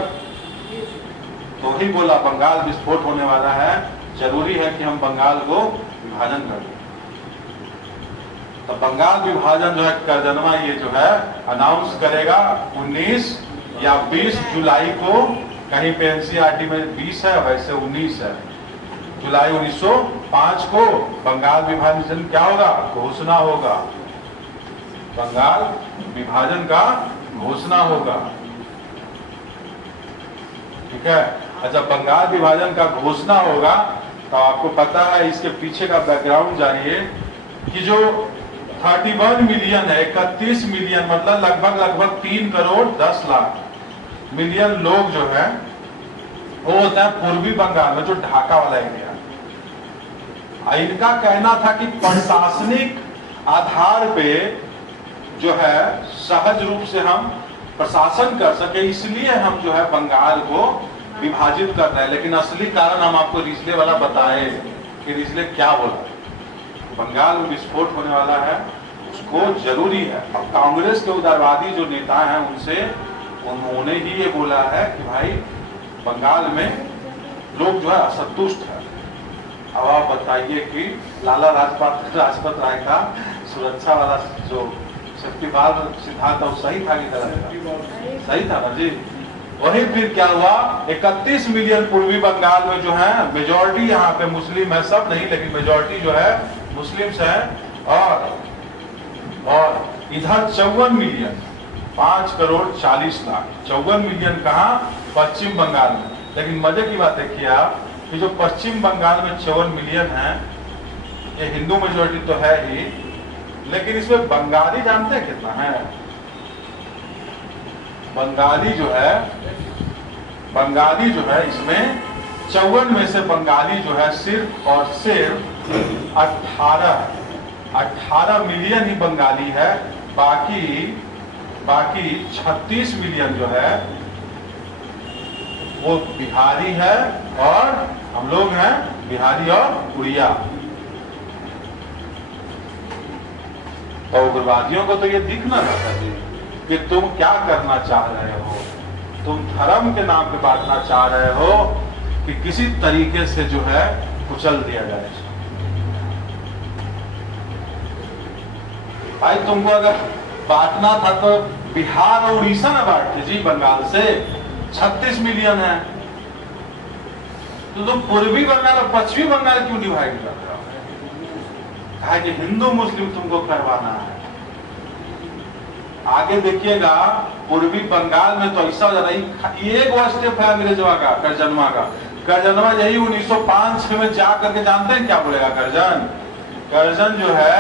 तो ही बोला बंगाल विस्फोट होने वाला है, जरूरी है कि हम बंगाल को विभाजन कर दें। तो बंगाल विभाजन जो है करजनवा ये जो है अनाउंस करेगा 19 या 20 जुलाई को। कहीं पे एनसीईआरटी में 20 है, वैसे 19 है। जुलाई 1905 को बंगाल विभाजन क्या होगा? घोषणा होगा, बंगाल विभाजन का घोषणा होगा, ठीक है। अच्छा, बंगाल विभाजन का घोषणा होगा तो आपको पता है इसके पीछे का बैकग्राउंड जानिए कि जो 31 मिलियन है, 31 मिलियन मतलब लगभग 3 करोड़ 10 लाख मिलियन लोग जो है वो होता है पूर्वी बंगाल में, जो ढाका वाला एरिया। इनका कहना था कि प्रशासनिक आधार पे जो है सहज रूप से हम प्रशासन कर सके, इसलिए हम जो है बंगाल को विभाजित कर रहे हैं। लेकिन असली कारण हम आपको रिजले वाला बताए कि रिजले क्या बोला, बंगाल में विस्फोट होने वाला है, उसको जरूरी है। अब कांग्रेस के उदारवादी जो नेता हैं उनसे उन्होंने ही ये बोला है कि भाई बंगाल में लोग जो है असंतुष्ट है। अब आप बताइए कि लाला लाजपत राय का सुरक्षा वाला जो शक्तिपाल सिद्धांत था वो सही था कि गलत था? सही था ना जी। वही फिर क्या हुआ, 31 मिलियन पूर्वी बंगाल में जो है मेजॉरिटी यहाँ पे मुस्लिम है, सब नहीं लेकिन मेजॉरिटी जो है मुस्लिम्स है। और इधर 54 मिलियन, 5 करोड़ 40 लाख, 54 मिलियन कहाँ? पश्चिम बंगाल में। लेकिन मजे की बात देखिए आप कि जो पश्चिम बंगाल में 54 मिलियन है, ये हिंदू मेजॉरिटी तो है ही, लेकिन इसमें बंगाली जानते हैं कितना है? बंगाली जो है इसमें 54 में से बंगाली जो है सिर्फ और सिर्फ 18 मिलियन ही बंगाली है। बाकी 36 मिलियन जो है वो बिहारी है, और हम लोग हैं बिहारी और उड़िया। तो उग्रवादियों को तो ये दिखना था कि तुम क्या करना चाह रहे हो, तुम धर्म के नाम पे बांटना चाह रहे हो कि किसी तरीके से जो है कुचल दिया जाए। भाई तुमको अगर बांटना था तो बिहार और उड़ीसा में बांटते जी, बंगाल से 36 मिलियन है, तो तुम पूर्वी बंगाल और पश्चिमी बंगाल क्यों डिवाइड कर रहे हो? कहा कि हिंदू मुस्लिम तुमको करवाना है। आगे देखिएगा पूर्वी बंगाल में तो ऐसा हो जाता है, एक वो स्टेप है अंग्रेजों का, करजनवा का, कर्जनवा यही 1905 में जा करके जानते हैं क्या बोलेगा कर्जन? कर्जन जो है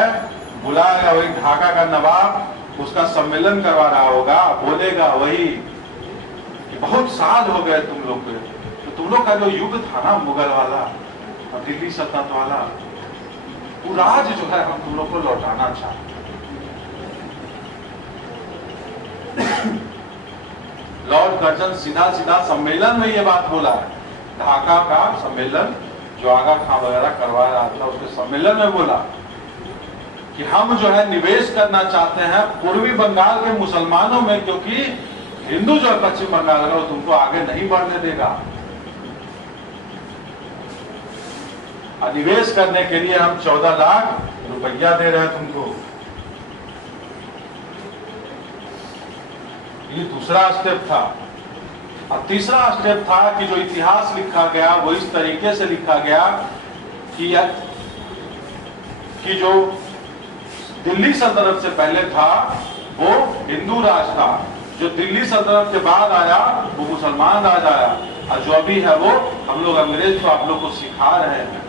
बुलाएगा वही ढाका का नवाब, उसका सम्मेलन करवा रहा होगा, बोलेगा वही कि बहुत साल हो गए तुम लोग के, तो तुम लोग का जो युग था ना मुगल वाला और दिल्ली सल्तनत वाला, वो राज जो है हम तुम लोग को लौटाना चाहते। लॉर्ड कर्जन सीधा सीधा सम्मेलन में ये बात बोला है, ढाका का सम्मेलन जो आगा खां वगैरह करवा रहा था उसके सम्मेलन में बोला कि हम जो है निवेश करना चाहते हैं पूर्वी बंगाल के मुसलमानों में, क्योंकि हिंदू जो है पश्चिम बंगाल का वो तुमको आगे नहीं बढ़ने देगा, और निवेश करने के लिए हम 14 लाख रुपया दे रहे हैं तुमको। ये दूसरा स्टेप था। और तीसरा स्टेप था कि जो इतिहास लिखा गया वो इस तरीके से लिखा गया कि जो दिल्ली सल्तनत से पहले था वो हिंदू राज था, जो दिल्ली सल्तनत के बाद आया वो मुसलमान राज आया, और जो अभी है वो हम लोग अंग्रेज को आप लोग को सिखा रहे हैं।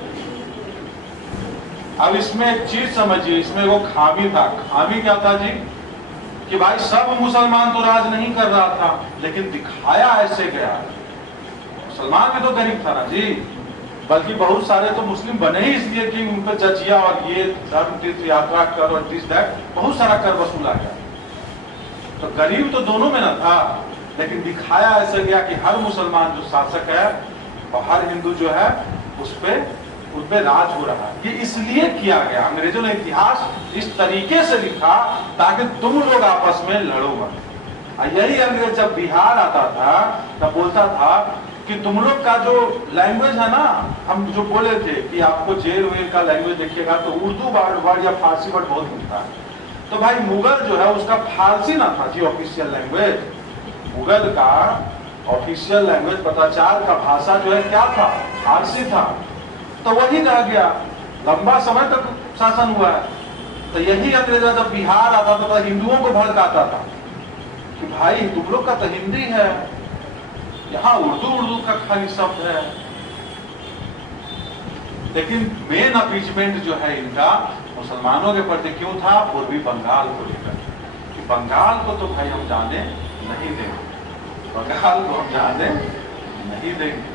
अब इसमें एक चीज समझिए, इसमें वो खामी था। खामी क्या था जी? कि भाई सब मुसलमान तो राज नहीं कर रहा था, लेकिन दिखाया ऐसे गया। मुसलमान भी तो गरीब था ना जी, बल्कि बहुत सारे तो मुस्लिम बने ही इसलिए कि उन पर जजिया और ये धर्म तीर्थ यात्रा कर और दिस दैट बहुत सारा कर वसूला गया। तो गरीब तो दोनों में ना था, लेकिन दिखाया ऐसे गया कि हर मुसलमान जो शासक है और हर हिंदू जो है उन पे राज हो रहा है। ये इसलिए किया गया, अंग्रेजों ने इतिहास इस तरीके से लिखा ताकि तुम लोग आपस में लड़ो मत। यही अंग्रेज जब बिहार आता था तब बोलता था कि तुम लोग का जो लैंग्वेज है ना, हम जो बोले थे कि आपको जेल वेल का लैंग्वेज देखिएगा तो उर्दू वर्ड या फारसी वर्ड बहुत मिलता है। तो भाई मुगल जो है उसका फारसी ना था जी ऑफिशियल लैंग्वेज। मुगल का ऑफिशियल लैंग्वेज पत्राचार का भाषा जो है क्या था? फारसी था। तो वही रह गया, लंबा समय तक शासन हुआ है। तो यही अंग्रेजा जब बिहार आता था तो हिंदुओं को भड़काता था कि भाई तुम लोग का तो हिंदी है, यहाँ उर्दू का खाली शब्द है। लेकिन मेन अपीचमेंट जो है इनका मुसलमानों के प्रति क्यों था? पूर्वी बंगाल को लेकर कि बंगाल को तो भाई हम जाने नहीं देंगे, बंगाल को हम जाने नहीं देंगे।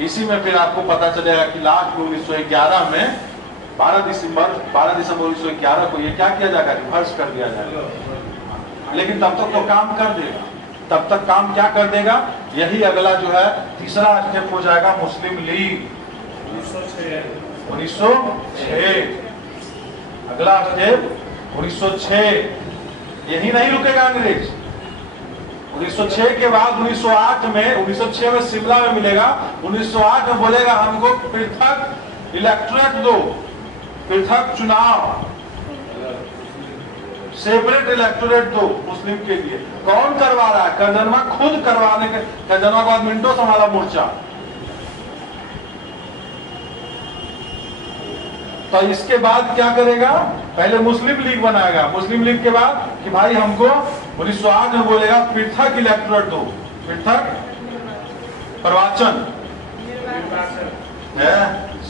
इसी में फिर आपको पता चलेगा कि लास्ट में 1911 में 12 दिसंबर 1911 को ये क्या किया जाएगा? रिवर्स कर दिया जाएगा। लेकिन तब तक तो काम कर देगा। तब तक काम क्या कर देगा? यही अगला जो है तीसरा स्टेप हो जाएगा मुस्लिम लीग 1906। अगला स्टेप 1906। यही नहीं रुकेगा अंग्रेज। 1906 के बाद 1906 में शिमला में मिलेगा। 1908 में बोलेगा हमको पृथक इलेक्टोरेट दो, पृथक चुनाव, सेपरेट इलेक्टोरेट दो मुस्लिम के लिए। कौन करवा रहा है? कर्जनवा खुद करवाने के। कर्जनवा का मिनटो संभाला मोर्चा। तो इसके बाद क्या करेगा? पहले मुस्लिम लीग बनाएगा। मुस्लिम लीग के बाद कि भाई हमको 1908 में बोलेगा पृथक इलेक्टोरेट दो, पृथक प्रवाचन,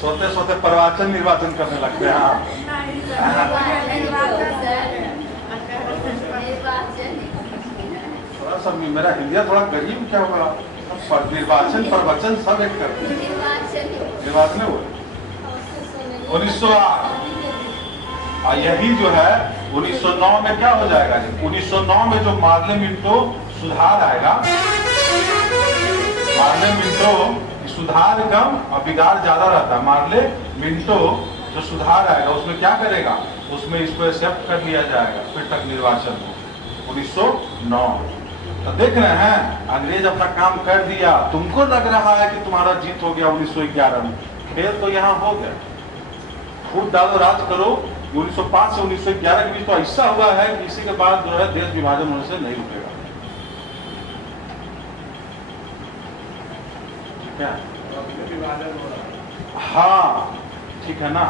सोते सोते प्रवाचन निर्वाचन करने लगते हैं। थोड़ा सा मेरा हिंदी थोड़ा गरीब क्या होगा? निर्वाचन प्रवचन सब एक करते निर्वाचन वो 1908। और यही जो है 1909 में क्या हो जाएगा? 1909 में जो मार्ले मिंटो सुधार आएगा, मार्ले मिंटो सुधार कम और बिगाड़ ज्यादा रहता है। मार्ले मिंटो जो सुधार आएगा उसमें क्या करेगा? उसमें इसको एक्सेप्ट कर लिया जाएगा फिर तक निर्वाचन को 1909। तो देख रहे हैं अंग्रेज अपना काम कर दिया। तुमको लग रहा है कि तुम्हारा जीत हो गया 1911 में, खेल तो यहाँ हो गया। फूट डालो राज करो। 1905 से 1911 के बीच तो ऐसा हुआ है कि इसी के बाद जो है देश विभाजन होने से नहीं रुकेगा। ठीक है? हाँ ठीक है ना।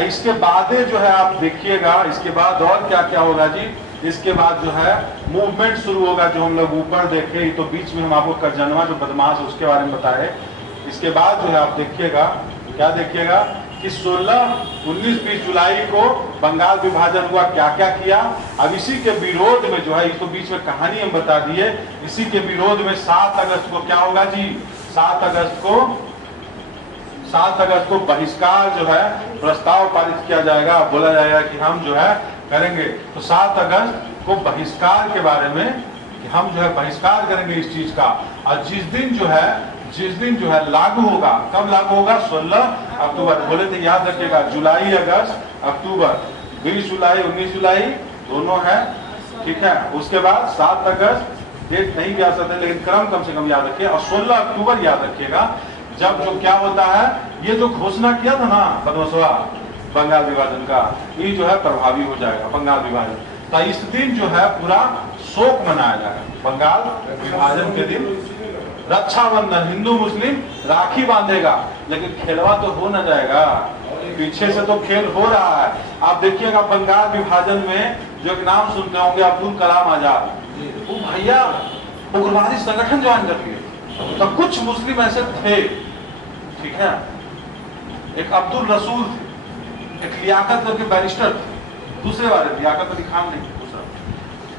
इसके बाद जो है आप देखिएगा, इसके बाद और क्या क्या होगा जी। इसके बाद जो है मूवमेंट शुरू होगा, जो हम लोग ऊपर देखे, तो बीच में हम आपको करजनवा जो बदमाश है उसके बारे में बताए। इसके बाद जो है आप देखिएगा, क्या देखिएगा कि 16, 19, 20 जुलाई को बंगाल विभाजन हुआ, क्या क्या किया। अब इसी के विरोध में जो है, इसको बीच में कहानी हम बता दिए, इसी के विरोध में 7 अगस्त को क्या होगा जी, 7 अगस्त को बहिष्कार जो है प्रस्ताव पारित किया जाएगा। बोला जाएगा कि हम जो है करेंगे, तो 7 अगस्त को बहिष्कार के बारे में कि हम जो है बहिष्कार करेंगे इस चीज का। और जिस दिन जो है लागू होगा, कब लागू होगा, 16 अक्टूबर। बोले थे याद रखिएगा, जुलाई, अगस्त, अक्टूबर, 20 जुलाई, 19 जुलाई दोनों है, ठीक है। उसके बाद 7 अगस्त डेट नहीं याद सकते, लेकिन क्रम कम से कम याद रखिए। और 16 अक्टूबर याद रखिएगा, जब जो क्या होता है, ये जो घोषणा किया था ना पद्मसभा बंगाल विभाजन का, ये जो है प्रभावी हो जाएगा बंगाल विभाजन। तो इस दिन जो है पूरा शोक मनाया जाएगा बंगाल विभाजन के दिन। रक्षाबंधन, हिंदू मुस्लिम राखी बांधेगा, लेकिन खेलवा तो हो ना जाएगा, पीछे से तो खेल हो रहा है। आप देखिएगा बंगाल विभाजन में जो एक नाम सुनते होंगे, अब्दुल कलाम आजाद, वो भैया उग्रवादी संगठन ज्वाइन कर लिए। तो कुछ मुस्लिम ऐसे थे, ठीक है, एक अब्दुल रसूल थे, एक लियाकत करके बैरिस्टर थे, दूसरे वाले लियाकत अली खान नहीं, दूसरा।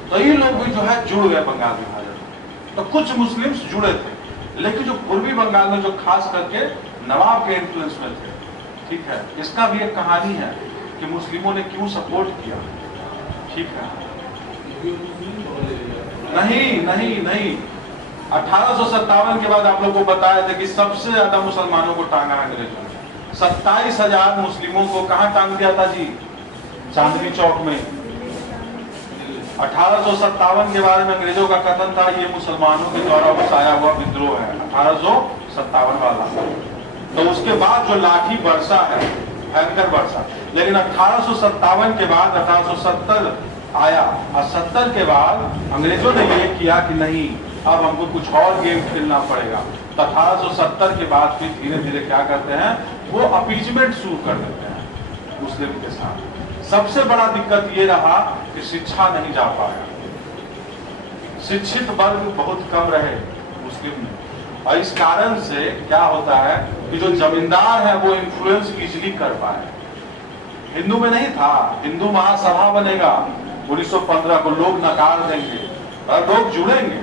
तो ये लोग भी जो है जुड़ गए बंगाल विभाजन। तो कुछ मुस्लिम्स जुड़े थे, लेकिन जो पूर्वी बंगाल में जो खास करके नवाब के इन्फ्लुएंस में थे, ठीक है। इसका भी एक कहानी है कि मुस्लिमों ने क्यों सपोर्ट किया, ठीक है। नहीं 1857 के बाद आप लोग को बताया था कि सबसे ज्यादा मुसलमानों को टांगा अंग्रेजों ने। 27,000 मुस्लिमों को कहां टांग दिया था जी, चांदनी चौक में। 1857 के बारे में अंग्रेजों का कथन था, ये मुसलमानों के द्वारा उकसाया हुआ विद्रोह है, 1857 वाला। तो उसके बाद जो लाठी बरसा है, भयंकर बरसा। लेकिन 1857 के बाद 1870 आया, और 70 के बाद अंग्रेजों ने ये किया कि नहीं, अब हमको कुछ और गेम खेलना पड़ेगा। तो 1870 के बाद फिर धीरे धीरे क्या करते हैं, वो अपीजमेंट शुरू कर देते हैं मुस्लिम के साथ। सबसे बड़ा दिक्कत ये रहा कि शिक्षा नहीं जा पाया, शिक्षित वर्ग बहुत कम रहे मुस्लिम में। और इस कारण से क्या होता है कि जो जमींदार है वो इन्फ्लुएंस इजिली कर पाए। हिंदू में नहीं था, हिंदू महासभा बनेगा 1915 को, लोग नकार देंगे और लोग जुड़ेंगे,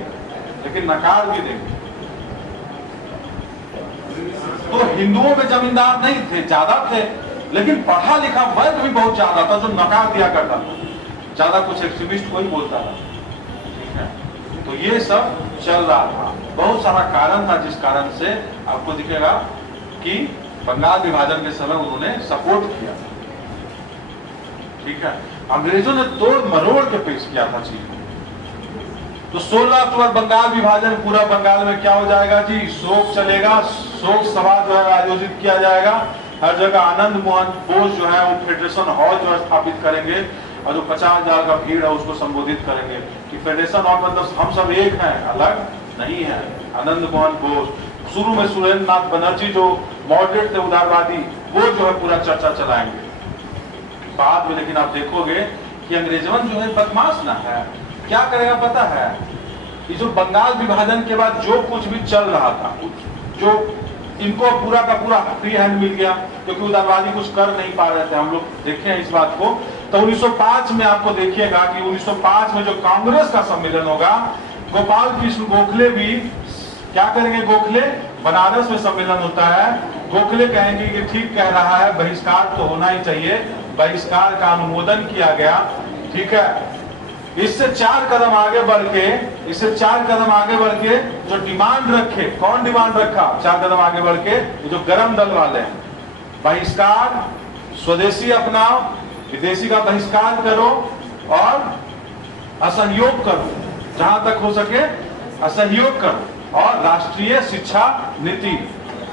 लेकिन नकार भी देंगे। तो हिंदुओं में जमींदार नहीं थे, ज्यादा थे, लेकिन पढ़ा लिखा वर्ग भी बहुत ज्यादा था जो नकार दिया करता था, ज्यादा कुछ एक्सट्रीमिस्ट कोई बोलता था, ठीक है। तो ये सब चल रहा था, बहुत सारा कारण था जिस कारण से आपको दिखेगा कि बंगाल विभाजन के समय उन्होंने सपोर्ट किया, ठीक है। अंग्रेजों ने तोड़ मरोड़ के पेश किया था चीज। तो 16 अक्टूबर बंगाल विभाजन, पूरा बंगाल में क्या हो जाएगा जी, शोक चलेगा, शोक सभा जो है आयोजित किया जाएगा हर जगह। आनंद मोहन बोस जो है वो फेडरेशन हॉल जो है स्थापित करेंगे, और जो 50,000 का भीड़ है उसको संबोधित करेंगे कि फेडरेशन हॉल मतलब हम सब एक हैं, अलग नहीं है। आनंद मोहन बोस, शुरू में सुरेंद्र नाथ बनर्जी जो मॉडरेट थे, उदारवादी, वो जो है पूरा चर्चा चलाएंगे बाद में। लेकिन आप देखोगे कि अंग्रेजवन जो है बदमाश ना है, क्या करेगा पता है, कि जो बंगाल विभाजन के बाद जो कुछ भी चल रहा था, जो इनको पूरा का पूरा फ्री हैंड मिल गया, क्योंकि उदारवादी कुछ कर नहीं पा रहे थे, हम लोग देखे हैं इस बात को। तो 1905 में आपको देखिएगा कि 1905 में जो कांग्रेस का सम्मेलन होगा, गोपाल कृष्ण गोखले भी क्या करेंगे, गोखले बनारस में सम्मेलन होता है, गोखले कहेंगे कि ठीक कह रहा है, बहिष्कार तो होना ही चाहिए, बहिष्कार का अनुमोदन किया गया, ठीक है। इससे 4 कदम आगे बढ़ के जो डिमांड रखे, कौन डिमांड रखा 4 कदम आगे बढ़ के, जो गरम दल वाले हैं, बहिष्कार, स्वदेशी अपनाओ, विदेशी का बहिष्कार करो, और असहयोग करो, जहां तक हो सके असहयोग करो, और राष्ट्रीय शिक्षा नीति।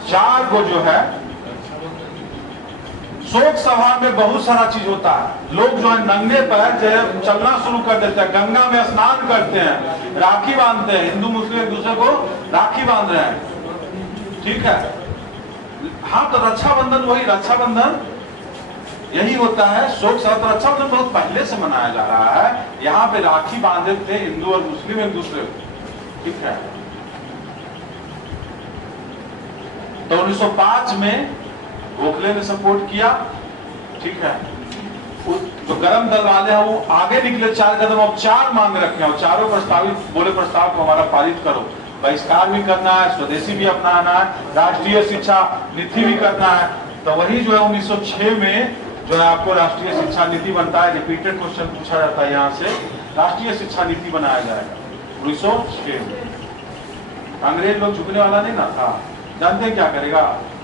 4 को जो है, शोक सभा में बहुत सारा चीज होता है। लोग जो है नंगे पैर जो चलना शुरू कर देते हैं, गंगा में स्नान करते हैं, राखी बांधते हैं, हिंदू मुस्लिम एक दूसरे को राखी बांध रहे हैं, ठीक है। हाँ, तो रक्षाबंधन, वही रक्षाबंधन यही होता है शोक शरद रक्षा बंधन बहुत पहले से मनाया जा रहा है। यहाँ पे राखी बांधे थे हिंदू और मुस्लिम एक दूसरे को, ठीक है। तो 1905 में गोखले ने सपोर्ट किया, ठीक है। जो गरम दल वाले हैं वो आगे निकले 4 कदम, अब 4 मांग रखे हैं, चारों प्रस्तावित बोले प्रस्ताव को हमारा पारित करो, बहिष्कार भी करना है, स्वदेशी भी अपनाना है, राष्ट्रीय शिक्षा नीति भी करना है। तो वही जो है 1906 में जो है आपको राष्ट्रीय शिक्षा नीति बनता है। रिपीटेड क्वेश्चन पूछा जाता है यहाँ से, राष्ट्रीय शिक्षा नीति बनाया जाएगा 1906 में। अंग्रेज लोग झुकने वाला नहीं ना था। जानते हैं क्या करेगा,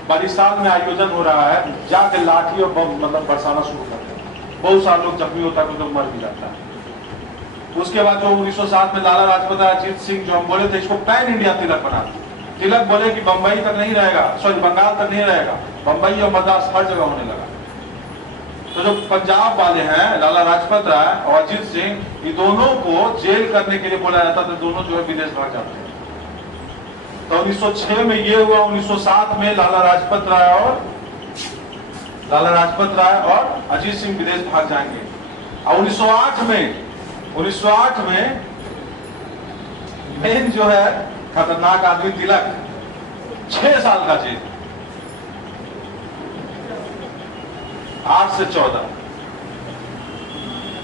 बरिसाल में आयोजन हो रहा है, जाके लाठी और बम मतलब बरसाना शुरू कर देगा, बहुत सारे लोग जख्मी होता है, कुछ लोग मर भी जाता है। उसके बाद जो 1907 में लाला लाजपत राय, अजीत सिंह जो हम बोले थे इसको पैन इंडिया तिलक बना, तिलक बोले कि बंबई तक नहीं रहेगा, सॉरी बंगाल तक नहीं रहेगा, बंबई और मद्रास हर जगह होने लगा। तो जो पंजाब वाले हैं लाला लाजपत राय और अजीत सिंह, ये दोनों को जेल करने के लिए बोला जाता था, दोनों जो है विदेश भाग जाते हैं। तो 1906 में ये हुआ, 1907 में लाला लाजपत राय और अजीत सिंह विदेश भाग जाएंगे। और 1908 में मेन जो है खतरनाक आदमी तिलक, 6 साल का जेल, 8 से 14,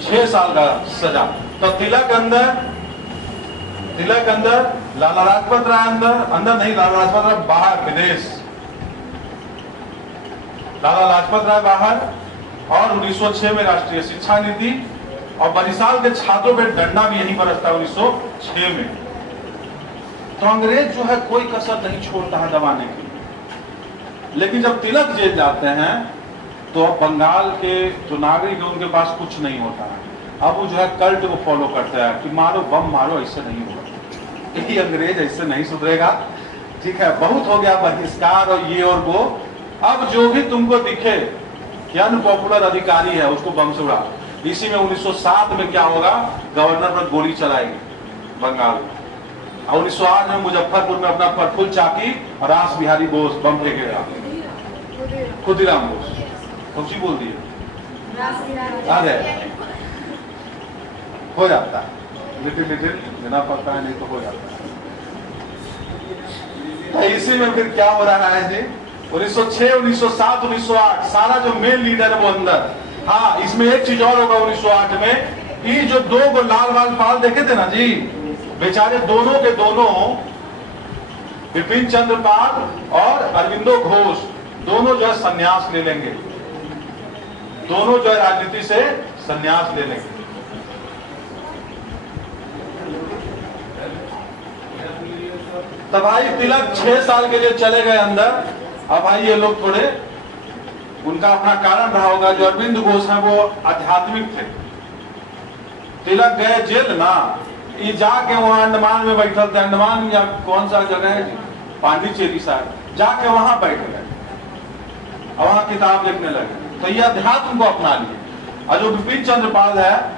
6 साल का सजा। तो तिलक अंदर, लाला लाजपत राय अंदर नहीं, लाला लाजपत राय बाहर, विदेश, लाला लाजपत राय बाहर। और 1906 में राष्ट्रीय शिक्षा नीति, और बरिसाल के छात्रों पे डंडा भी यहीं बरसता है 1906 में। तो अंग्रेज जो है कोई कसर नहीं छोड़ता है दबाने की। लेकिन जब तिलक जेल जाते हैं तो अब बंगाल के जो नागरिक है उनके पास कुछ नहीं होता है। अब वो जो है कल्ट को फॉलो करते हैं कि मारो बम मारो, ऐसे नहीं होगा, यही अंग्रेज ऐसे नहीं सुधरेगा, ठीक है। बहुत हो गया बहिष्कार और ये और वो, अब जो भी तुमको दिखे कि अनपॉपुलर अधिकारी है उसको बम से उड़ा। इसी में 1907 में क्या होगा, गवर्नर पर गोली चलाएगी बंगाल। और 1908 में मुजफ्फरपुर में अपना प्रफुल्ल चाकी और रास बिहारी बोस बम फेंकेगा, खुदीराम बोस, कुछ बोल दिए, अरे हो जाता है, लिटिल देना पड़ता है, नहीं तो हो जाता है। इसी में फिर क्या हो रहा है जी, 1906, 1907, 1908 सारा जो मेन लीडर है वो अंदर। हाँ, इसमें एक चीज और होगा 1908 में, ये जो 2 को लाल वाल पाल देखे थे ना जी, बेचारे दोनों के दोनों, विपिन चंद्र पाल और अरविंदो घोष, दोनों जो है संन्यास ले लेंगे, दोनों जो है राजनीति से संन्यास ले लेंगे। तब भाई तिलक 6 साल के लिए चले गए अंदर। अब भाई ये लोग थोड़े, उनका अपना कारण रहा होगा। जो अरविंद घोष हैं वो आध्यात्मिक थे। तिलक गए जेल ना, ये जाके वहां अंडमान में बैठल थे, अंडमान या कौन सा जगह है, पांडिचेरी साहब, जाके वहां बैठ गए और वहां किताब लिखने लगे। तो ये अध्यात्म को अपना लिए। और जो विपिन चंद्र पाल है,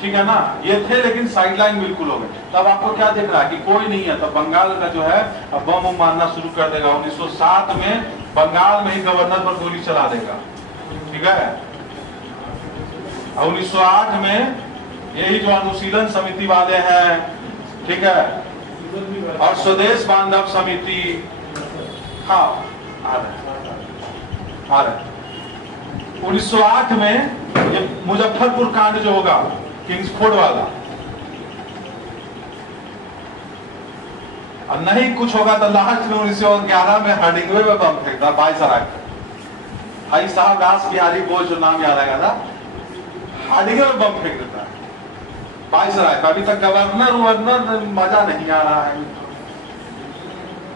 ठीक है ना, ये थे लेकिन साइडलाइन बिल्कुल हो गए। तब आपको क्या दिख रहा है कि कोई नहीं है, तब बंगाल का जो है अब बम मारना शुरू कर देगा। 1907 में बंगाल में ही गवर्नर पर गोली चला देगा, ठीक है। और 1908 में यही जो अनुशीलन समिति वाले हैं, ठीक है, और स्वदेश बांधव समिति, हाँ आ रहे 1908 में ये मुजफ्फरपुर कांड जो होगा, किंग्सफोर्ड वाला, और नहीं कुछ होगा तो लास्ट में 1911 में हर्डिंगवे में बम फेंकता, बाईसराय भाई साहब रास बिहारी बोस, जो नाम याद आएगा ना, हर्डिंगवे में बम फेंक देता है बाईसराय। अभी तक गवर्नर मजा नहीं आ रहा है,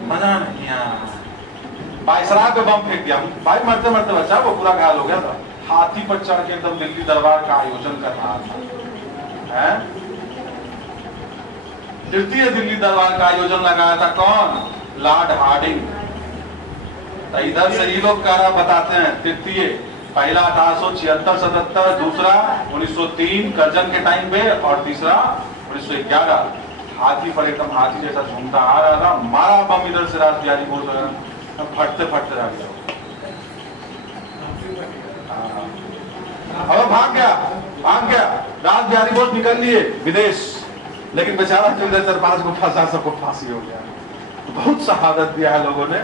मजा नहीं आ रहा। बाईसराय पे बम फेंक दिया भाई, मरते मरते बच्चा वो पूरा घायल हो गया था। हाथी पर चढ़ के एकदम दिल्ली दरबार का आयोजन कर रहा था, है? तृतीय दिल्ली दरबार का आयोजन लगाया था कौन? Lord Hardinge. तो इधर से ये लोग कह रहा बताते हैं तृतीय, पहला 1876-77, दूसरा 1903 करजन के टाइम पे, और तीसरा 1911 हाथी पर एकदम हाथी जैसा झूमता आ रहा था, मारा बम इधर से रास बिहारी बोस फटते फटते रह गया। अब भाग गया राज बिहारी बोस निकल लिए विदेश, लेकिन बेचारा चंद्र सरपाल को फंसा, सबको फांसी हो गया। तो बहुत शहादत दिया है लोगों ने।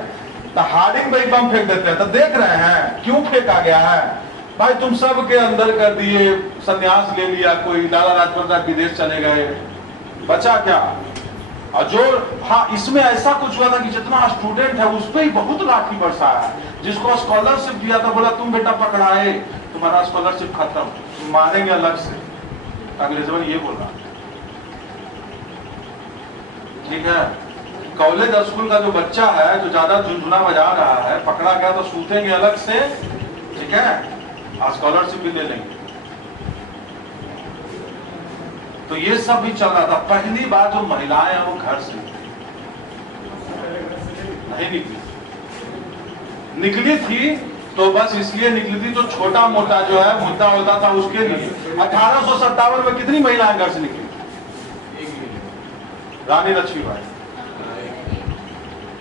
तो हार्डिंग में बम फेंक देते हैं, तो देख रहे हैं क्यों फेंका गया है भाई। तुम सब के अंदर कर दिए, संन्यास ले लिया, कोई लाला लाजपत राय विदेश चले गए, बचा क्या? और जो हाँ, इसमें ऐसा कुछ हुआ था कि जितना स्टूडेंट है उस पर ही बहुत लाठी बरसाया है। जिसको स्कॉलरशिप दिया था बोला तुम बेटा पकड़ाए, तुम्हारा स्कॉलरशिप खत्म, मारेंगे अलग से। अंग्रेजों ने ये बोला। ठीक है, कॉलेज स्कूल का जो बच्चा है जो ज्यादा झुनझुना बजा रहा है, पकड़ा गया तो सूतेंगे अलग से, ठीक है, स्कॉलरशिप भी ले लेंगे। तो ये सब भी चल रहा था। पहली बार जो महिलाएं हैं वो घर से नहीं निकली थी, तो बस इसलिए निकली थी जो छोटा मोटा जो है मुद्दा होता था उसके लिए। 1857 में कितनी महिलाएं घर से निकली? रानी लक्ष्मीबाई,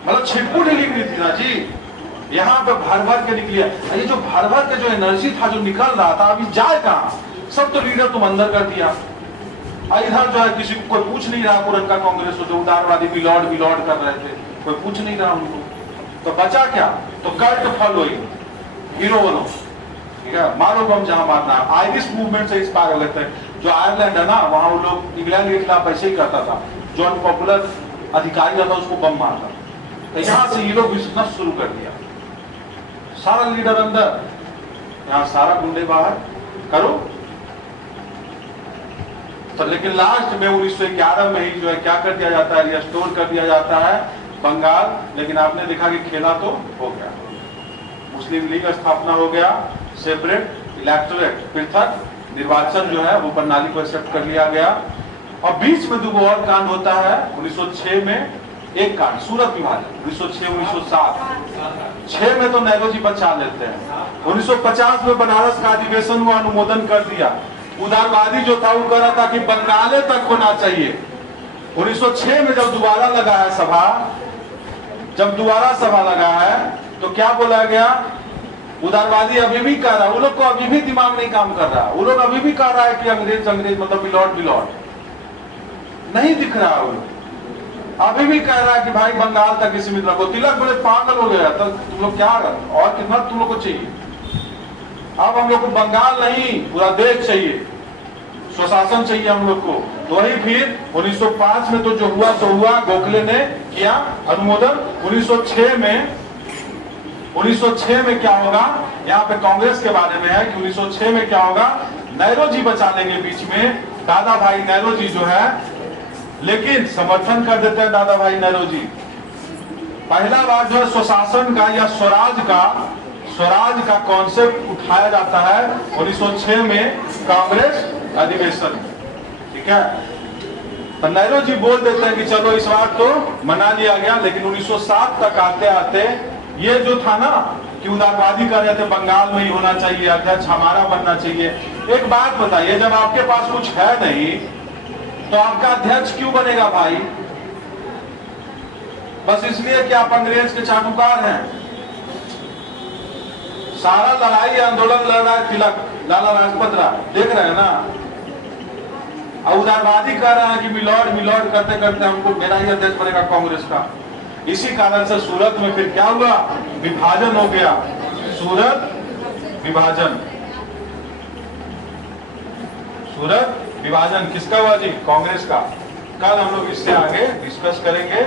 मतलब छिटपुट ही निकली थी ना जी। यहाँ पे भर भर के निकली है। ये जो भर भर के जो एनर्जी था जो निकल रहा था, अभी जाए कहाँ? सब तो लीडर तुम अंदर कर दिया। इधर जो है किसी को कोई पूछ नहीं रहा, पुरनका कांग्रेस जो उदारवादी बिलॉर्ड कर रहे थे, कोई पूछ नहीं रहा उनको। तो बचा क्या? तो कल्ट फॉलोइंग, हीरो बनो, ठीक है, मारो बम जहां मारना। आयरिश मूवमेंट से इंस्पायर हो लेते हैं। जो आयरलैंड है ना, वहां वो लोग इंग्लैंड के खिलाफ ऐसे ही करता था, जो अनपॉपुलर अधिकारी रहता उसको बम मारता। तो यहाँ से ये लोग बिजनेस शुरू कर दिया। सारा लीडर अंदर, यहाँ सारा गुंडे बाहर, करो। तो लेकिन लास्ट में 1911 में ही जो है क्या कर दिया जाता है, रिस्टोर कर दिया जाता है बंगाल। लेकिन आपने देखा कि खेला तो हो गया, मुस्लिम लीग स्थापना हो गया, सेपरेट इलेक्टोरेट, पृथक निर्वाचन जो है वो प्रणाली को एक्सेप्ट कर लिया गया। और बीच में दो और कांड होता है। 1906 में एक कांड, सूरत विभाजन, 1906-1907। 6 में तो नेहरू जी बचा लेते हैं। 1950 में बनारस का अधिवेशन हुआ, अनुमोदन कर दिया। उदारवादी जो था वो कह रहा था कि बंगाले तक होना चाहिए। 1906 में जब दोबारा लगा है सभा, जब दोबारा सभा लगा है तो क्या बोला गया? उदारवादी अभी भी कह रहा है, वो लोग को अभी भी दिमाग नहीं काम कर रहा, वो लोग अभी भी कह रहा है कि अंग्रेज मतलब बिलॉर्ड नहीं दिख रहा। वो लोग अभी भी कह रहा है कि भाई बंगाल तक ही सीमित रखो। तिलक बोले पागल हो गया, तो तुम लोग क्या और कितना तुम लोग को चाहिए? अब हम लोग को बंगाल नहीं पूरा देश चाहिए, स्वशासन चाहिए हम लोग को। तो वही फिर 1905 में तो जो हुआ सो हुआ, गोखले ने किया अनुमोदन। 1906 में क्या होगा? यहाँ पे कांग्रेस के बारे में है कि 1906 में क्या होगा? नेहरू जी बचा लेंगे बीच में, दादा भाई नेहरू जी जो है, लेकिन समर्थन कर देते हैं दादा भाई नेहरू जी। पहला बार जो है स्वशासन का या स्वराज का कॉन्सेप्ट उठाया जाता है 1906 में कांग्रेस अधिवेशन, ठीक है। तो नेहरू जी बोल देते हैं कि चलो इस बार तो मना लिया गया। लेकिन 1907 तक आते आते ये जो था ना कि उदारवादी कर रहे थे बंगाल में ही होना चाहिए, अध्यक्ष हमारा बनना चाहिए। एक बात बताइए, जब आपके पास कुछ है नहीं तो आपका अध्यक्ष क्यों बनेगा भाई? बस इसलिए कि आप अंग्रेज के चाटुकार हैं। सारा लड़ाई आंदोलन लड़ रहा है तिलक, लाला लाजपत राय, देख रहे हैं ना। और उदारवादी कह रहा है कि मिलॉर्ड करते करते हमको मेरा ही अध्यक्ष बनेगा कांग्रेस का। इसी कारण से सूरत में फिर क्या हुआ? विभाजन हो गया, सूरत विभाजन। सूरत विभाजन किसका हुआ जी? कांग्रेस का। कल हम लोग इससे आगे डिस्कस करेंगे।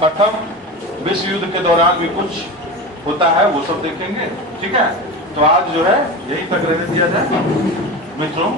प्रथम विश्व युद्ध के दौरान भी कुछ होता है, वो सब देखेंगे, ठीक है। तो आज जो है यही तक रहने दिया जाए मित्रों।